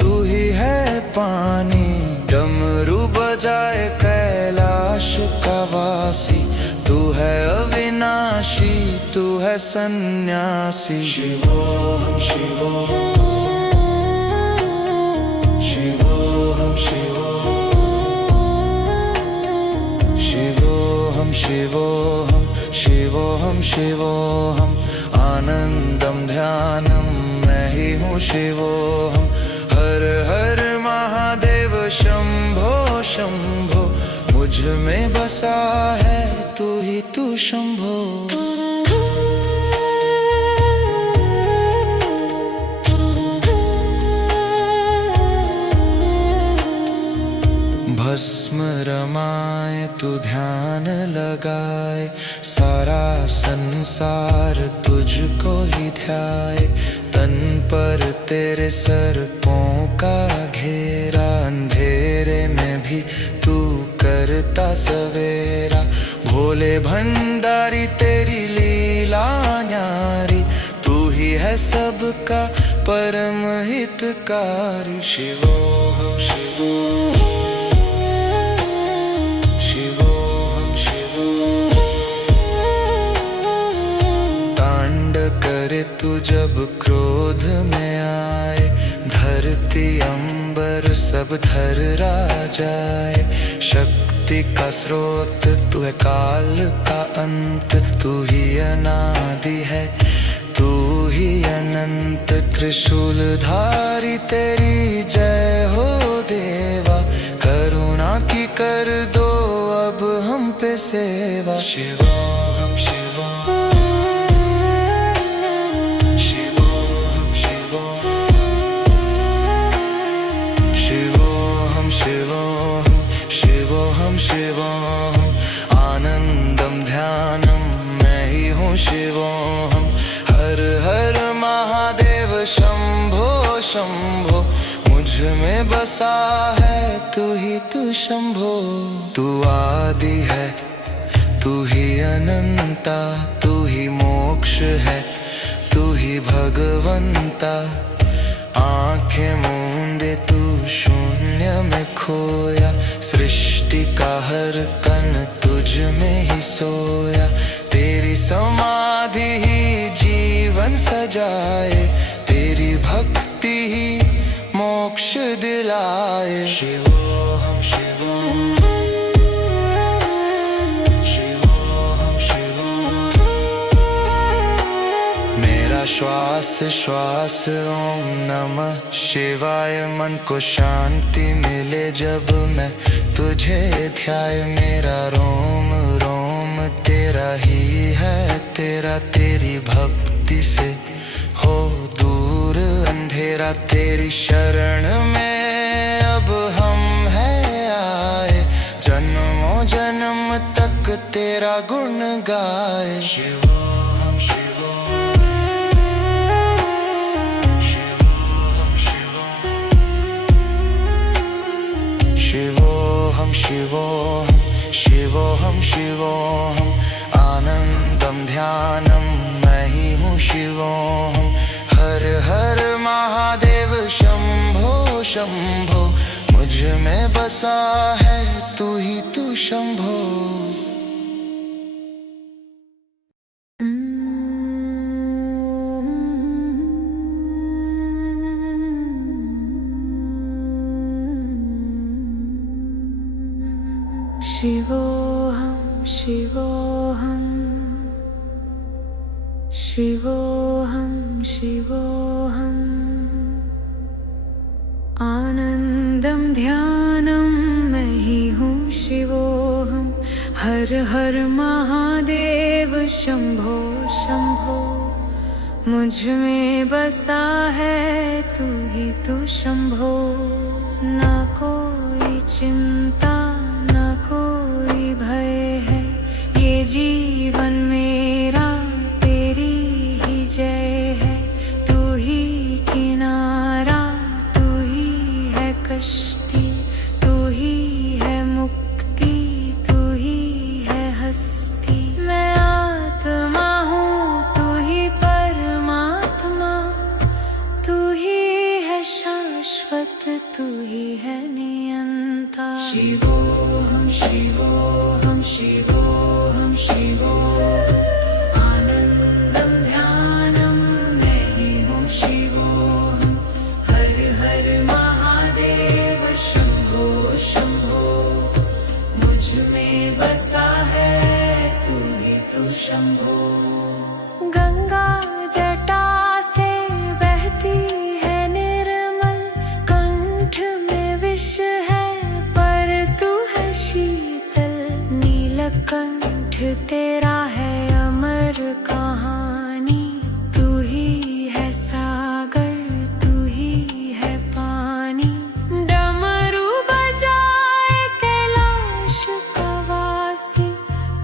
तू ही है पानी। डमरू बजाए कैलाश का वासी तू है अविनाशी तू है सन्यासी। शिवोहम शिवोहम शिवोहम शिवोहम शिवोहम शिवोहम शिवोहम आनंदम ध्यानम मैं ही हूँ शिवोहम। हर हर महादेव शंभो शंभो मुझ में बसा है तू ही तू शंभो। भस्म रमाए तू ध्यान लगाए सारा संसार तुझको ही ध्याए। तन पर तेरे सर्पों का घेरा अंधेरे में भी तू करता सवेरा। भोले भंडारी तेरी लीला न्यारी तू ही है सबका परम हितकारी। शिवोहम शिवोहम शिवोहम शिवोहम तांड करे तू जब क्रोध में आए धरती अंबर सब थर्रा जाए। शक्ति का स्रोत तू है काल का अंत तू ही अनादि है तू ही अनंत। त्रिशूलधारी तेरी जय हो देवा करुणा की कर दो अब हम पे सेवा। शिवोहम शिवोहम शिवोहम शिवोहम शिवोहम शिवोहम शिवोहम आनंदम ध्यानम मैं ही हूँ शिवोहम। हर हर महादेव शंभो शंभो मुझ में बसा है तू ही तू शंभो। तू आदि है तू ही अनंता तू ही मोक्ष है तू ही भगवंता। आंखें मूंदे तू शून्य में खोया सृष्टि का हर कण तुझ में ही सोया। तेरी समाधि ही जीवन सजाए तेरी भक्ति ही मोक्ष दिलाए। शिवोहम शिवोहम शिवोहम शिवोहम मेरा श्वास श्वास ओम नमः शिवाय। मन को शांति मिले जब मैं तुझे ध्याए। मेरा रोम रोम तेरा ही है, तेरा तेरी भक्ति से हो दूर अंधेरा। तेरी शरण में अब हम हैं आए, जन्मों जन्म तक तेरा गुण गाए। शिवोहम शिवोहम शिवोहम शिवोहम शिवोहम शिवोहम शिवोहम आनंदम ध्यानम मैं ही हूँ शिवोहम। हर हर महादेव शंभो शंभो, मुझ में बसा है तू ही तू शंभो। शिवोहम शिवोहम शिवोहम शिवोहम आनंदम ध्यानम मैं ही हूँ शिवोहम। हर हर महादेव शंभो शंभो, मुझ में बसा है तू ही तू शंभो। ना कोई चिंता ना कोई भय है, ये जीवन मेरा तेरी ही जय है। तू ही किनारा तू ही है कश्ती, तू ही है मुक्ति तू ही है हस्ती। मैं आत्मा हूँ तू ही परमात्मा, तू ही है शाश्वत तू ही है नियंता। शिवोहम शिवोहम शिवोहम शिवोहम आनंदम ध्यानम मैं ही हूँ शिवोहम। हर हर महादेव शंभो शंभो, मुझ में बसा है तू ही तू शंभो। गंगा जटा से बहती है निर्मल, कंठ में विष है पर तू है शीतल। नीलकंठ तेरा है अमर कहानी, तू ही है सागर तू ही है पानी। डमरू बजाए कैलाश का वासी,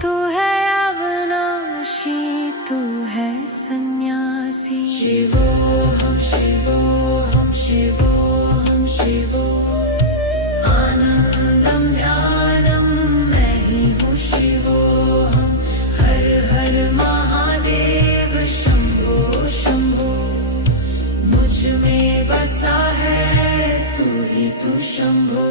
तू है अविनाशी तू है सन्यासी। शिवोहम शिवोहम शिवोहम शिवोहम आनंदम ध्यानम मैं ही हूँ शिवोहम। हर हर महादेव शंभो शंभो, मुझ में बसा है तू ही तू शंभो।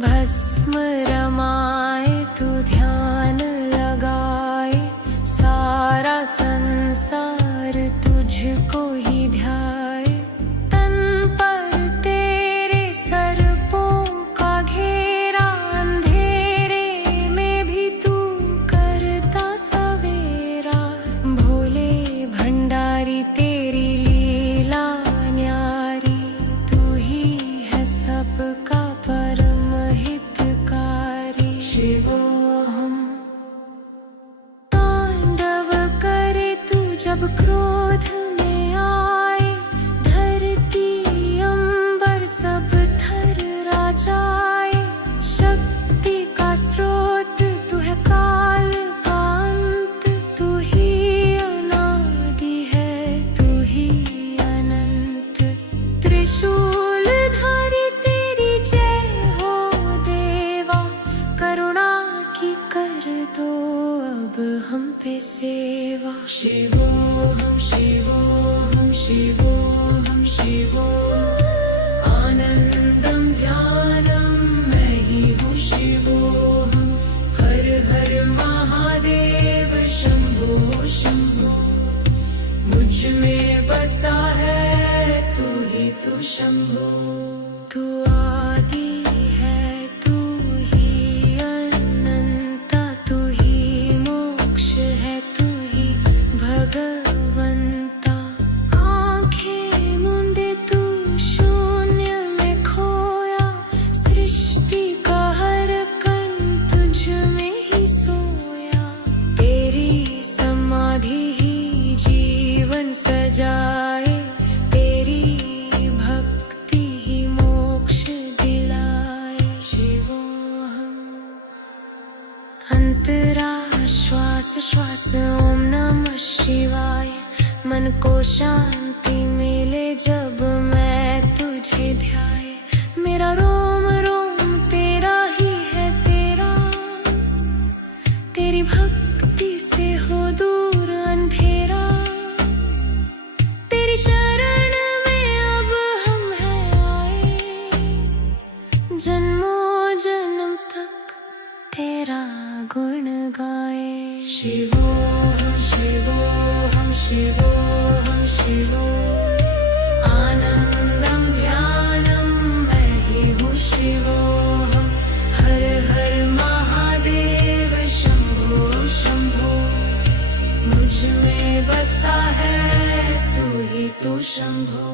भस्म रमाए तू ध्यान लगाए, सारा संसार तुझको ही ध्याए। तन पर तेरे सर्पों का घेरा, अंधेरे में भी तू करता सवेरा। भोले भंडारी तेरी लीला न्यारी, तू ही है सबका परम हितकारी। शिवोहम तांडव करे तू जब क्रोध में आए, धरती अंबर सब थर्रा जाए। शक्ति का स्रोत तू है काल का अंत, तू ही अनादि है तू ही अनंत। त्रिशूलधारी तेरी जय हो देवा, करुणा की कर दो अब हम पे सेवा। शिवोहम शिवोहम शिवोहम शिवोहम आनंदम ध्यानम मैं ही हूँ शिवोहम। हर हर महादेव शंभो शंभो, मुझ में बसा है तू ही तू शंभो। तू आदि है तू ही अनंता, तू ही मोक्ष है तू ही भगवंता। आंखें मूंदे तू शून्य में खोया, सृष्टि का हर कण श्वास श्वास ओम नमः शिवाय। मन को शांति मिले जब मैं तुझे ध्याए। मेरा रोम रोम तेरा ही है तेरा, तेरी भक्ति से हो दूर अंधेरा। तेरी शरण में अब हम हैं आए, जन्मों जन्म तक तेरा गुण गाए। शिवोहम शिवोहम शिवोहम शिवो, आनंदम ध्यानम मैं ही हूँ शिवोहम। हर हर महादेव शंभो शंभो, मुझ में बसा है तू ही तू शंभो।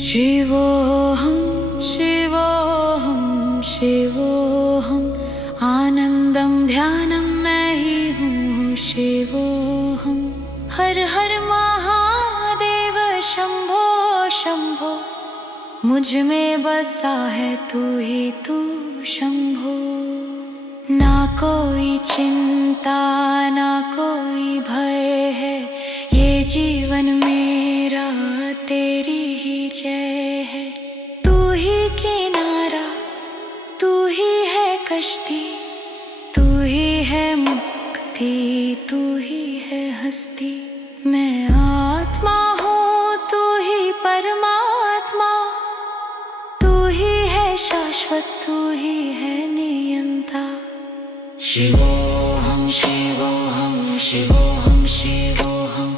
शिवोहम शिवोहम शिवोहम, आनंदम ध्यानम मैं ही हूँ शिवोहम। हर हर महादेव शंभो शंभो, मुझ में बसा है तू ही तू शंभो। ना कोई चिंता ना कोई भय है, ये जीवन मेरा तेरी ही जय है। तू ही किनारा तू ही है कश्ती, तू ही है मुक्ति तू ही है हस्ती। मैं आत्मा हूँ तू ही परमात्मा, तू ही है शाश्वत तू ही है नियंता। शिवोहम शिवोहम शिवोहम शिवोहम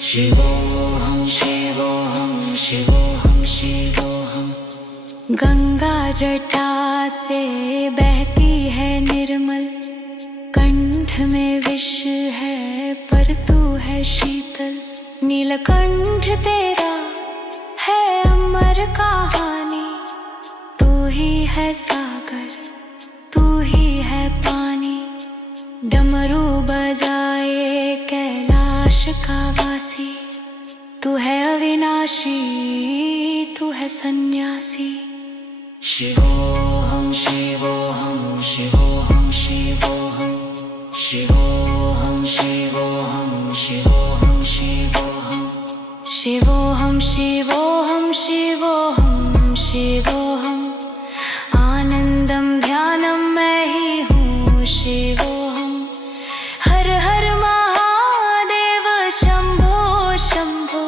शिवोहम शिवोहम शिवोहम शिवोहम। गंगा जटा से बहती है निर्मल, कंठ में विष है पर तू है शीतल। नीलकंठ तेरा है अमर कहानी, तू ही है सागर तू ही है पानी। डमरू बजाए कैलाश का वासी, तू है अविनाशी तू है सन्यासी। शिवोहम शिवोहम शिवोहम शिवोहम शिवोहम शिवोहम शिवोहम शिवोहम शिवोहम शिवोहम शिवोहम शिवोहम, आनंदम ध्यानम मैं ही हूँ शिवोहम। हर हर महादेव शंभो शंभो,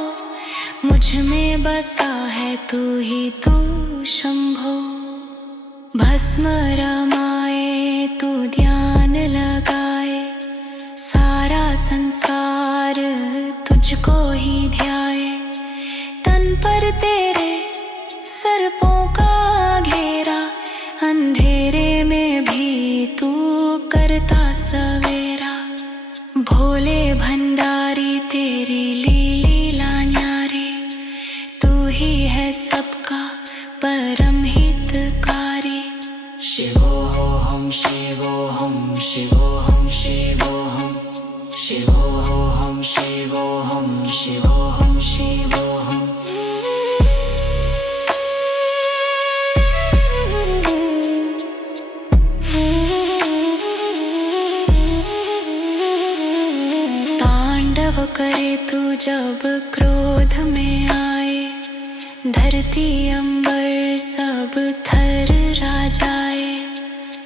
मुझ में बसा है तू ही तू शंभो। भस्म रमाए तू ध्यान लगाए, सारा संसार तुझको ही ध्याए। तन पर तेरे सर्पों का घेरा, अंधेरे में भी तू करता सवेरा। भोले भंडारी तेरी लीला न्यारी, तू ही है सबका परम हितकारी। शिवोहम शिवोहम शिवोहम शिवोहम शिवोहम शिवोहम शिवोहम शिवोहम। तांडव करे तू जब क्रोध में आए, धरती अंबर सब थर राजाए।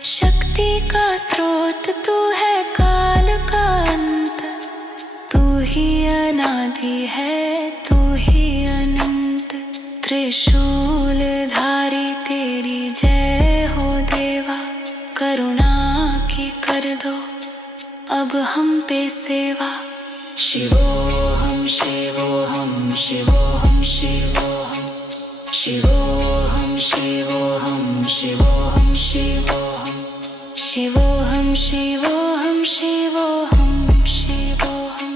शक्ति का स्रोत तू है काल का अंत, तू ही अनादि है तू ही अनंत। त्रिशूल धारी तेरी जय हो देवा, करुणा की कर दो अब हम पे सेवा। शिवोहम शिवोहम शिवोहम शिवोहम शिवोहम शिवोहम शिवोहम शिवोहम शिवोहम शिवोहम शिवोहम शिवोहम,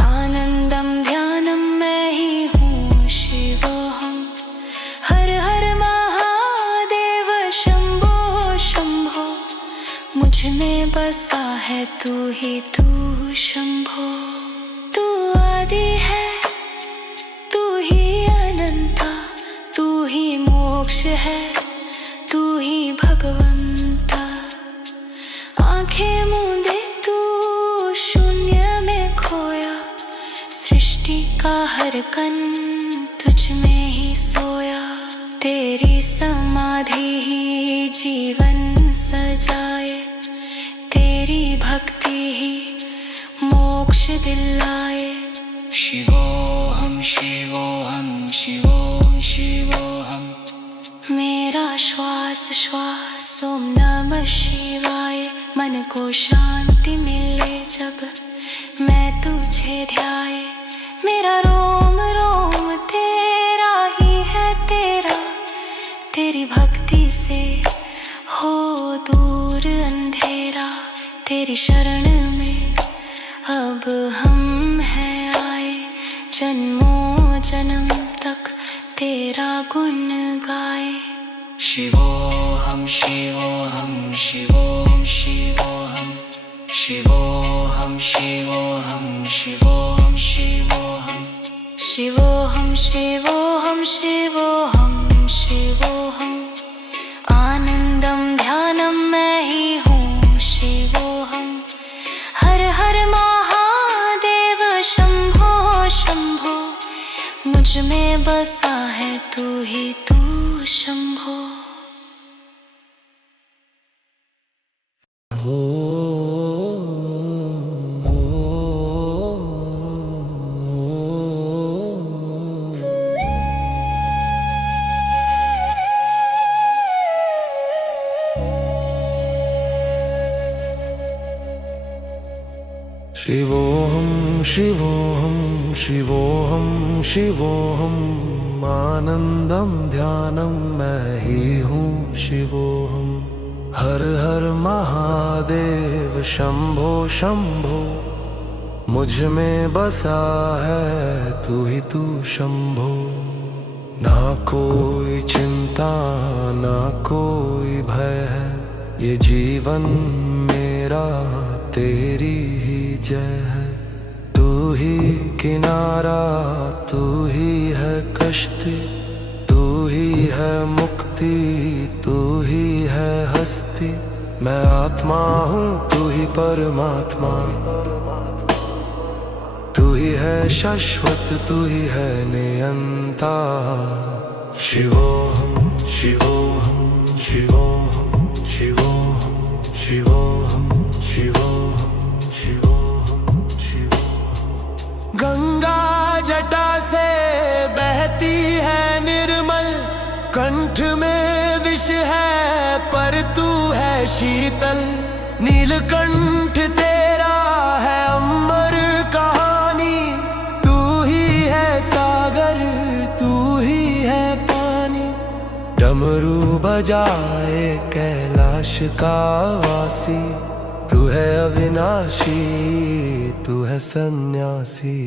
आनंदम ध्यानम मैं ही हूँ शिवोहम। हर हर महादेव शंभो तू ही तू शंभो। तू आदि है, तू ही अनंत, तू ही मोक्ष है, तू ही भगवंत। आंखें मूंदे तू शून्य में खोया, सृष्टि का हर कण तुझ में ही सोया। तेरी समाधि ही जीवन सजाए, तेरी भक्ति ही मोक्ष दिलाए। शिवोहम शिवोहम शिवोहम शिवोहम। मेरा श्वास श्वास ओम नमः शिवाय। मन को शांति मिले जब मैं तुझे ध्याए। मेरा रोम रोम तेरा ही है तेरा, तेरी भक्ति से हो दूर अंधेरा। तेरी शरण में अब हम हैं आए, जन्मों जन्म तक तेरा गुण गाए। शिवोहम शिवोहम शिवोहम शिवोहम। शिवोहम शिवोहम शिवोहम शिवोहम। शिवोहम शिवोहम शिवोहम शिवोहम। आनंदम ध्यानम मैं ही हूँ शिवोहम। हर हर महादेव शंभो शंभो। मुझ में बसा है तू ही तू शंभो। शिवोहम शिवोहम शिवोहम शिवोहम। आनंदम ध्यानम मैं ही हूँ शिवोहम। हर हर महादेव शंभो शंभो। मुझ में बसा है तू ही तू शंभो। ना कोई चिंता ना कोई भय है, ये जीवन मेरा तेरी ही जय है। तू ही किनारा, तू ही है कश्ती, तू ही है मुक्ति, तू ही है हस्ती। मैं आत्मा हूँ तू ही परमात्मा, तू ही है शाश्वत, तू ही है नियंता। शिवोहम शिवोहम शिवोहम शिवोहम शिवोहम शिवोहम शिवोहम शिवोहम। गंगा जटा से बहती है निर्मल, कंठ में विष है पर तू है शीतल। नीलकंठ तेरा है अमर कहानी, तू ही है सागर, तू ही है पानी। डमरू बजाए कैलाश का वासी, तू है अविनाशी, तू है सन्यासी।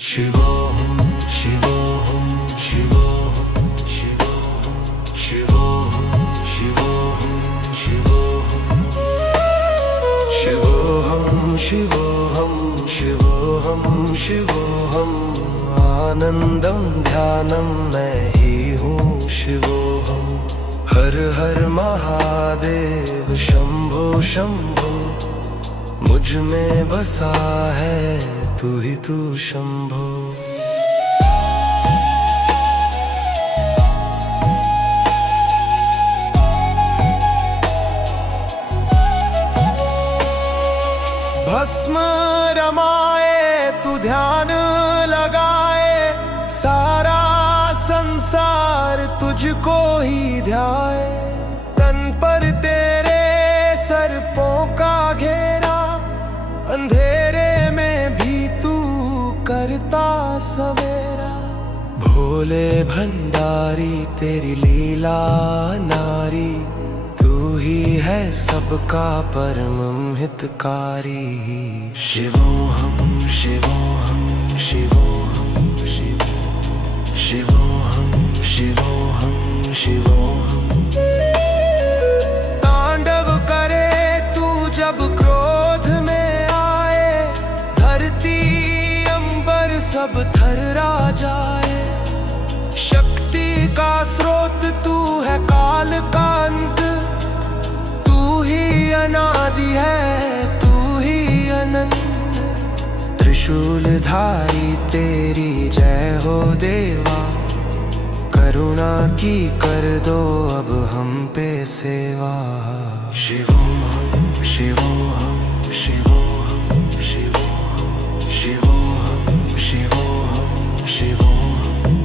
शिवोहम शिवोहम शिवोहम शिवोहम शिवोहम शिवोहम शिवोहम शिवोहम शिवोहम शिवोहम शिवोहम। आनंदम ध्यानम मैं ही हूँ शिवोहम। हर हर महादेव शंभो शंभो। मुझ में बसा है तू ही तू शंभो। भस्म रमाए तू ध्यान लगाए, सारा संसार तुझको ही ध्याए। तन पर तेरे सर्पों का घेरा, अंधेरे में भी तू करता सवेरा। भोले भंडारी तेरी लीला नारी, तू ही है सबका परम हितकारी। शिवोहम शिवोहम शिवोहम शिवोहम शिवोहम शिवोहम शिवोहम। तांडव करे तू जब क्रोध में, धारी तेरी जय हो देवा, करुणा की कर दो अब हम पे सेवा। शिवोहम शिवोहम शिवोहम शिवोहम शिवोहम शिवोहम शिवोहम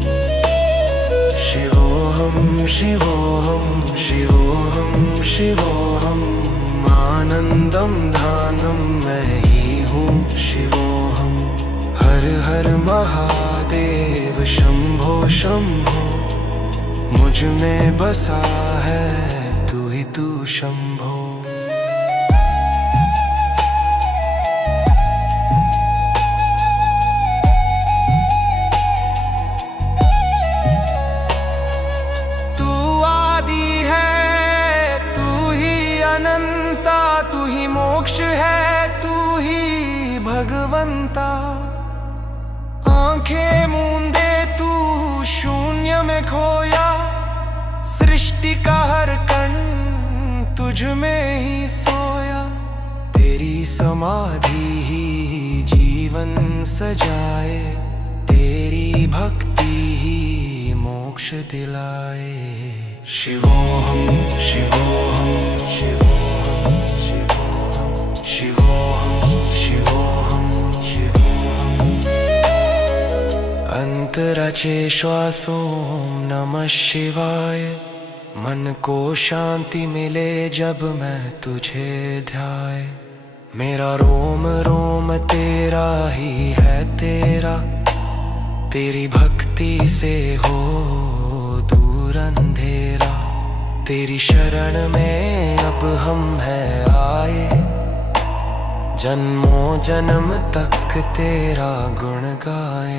शिवोहम शिवोहम शिवोहम शिवोहम आनंदम ध्यानम मैं ही हूँ शिवोहम। हर हर महादेव शंभो शंभो, मुझ में बसा है तू ही तू शंभो। तू आदि है, तू ही अनंता, तू ही मोक्ष है, तू ही भगवंता। आंखें मूंदे तू शून्य में खोया, सृष्टि का हर कण तुझ में ही सोया। तेरी समाधि ही जीवन सजाए, तेरी भक्ति ही मोक्ष दिलाए। शिवोहम शिवोहम शिवोहम शिवोहम शिवोहम शिवोहम शिवोहम। अंतराचे श्वासों नमः शिवाय, मन को शांति मिले जब मैं तुझे ध्याए। मेरा रोम रोम तेरा ही है तेरा, तेरी भक्ति से हो दूर अंधेरा। तेरी शरण में अब हम है आए, जन्मों जन्म तक तेरा गुण गाए।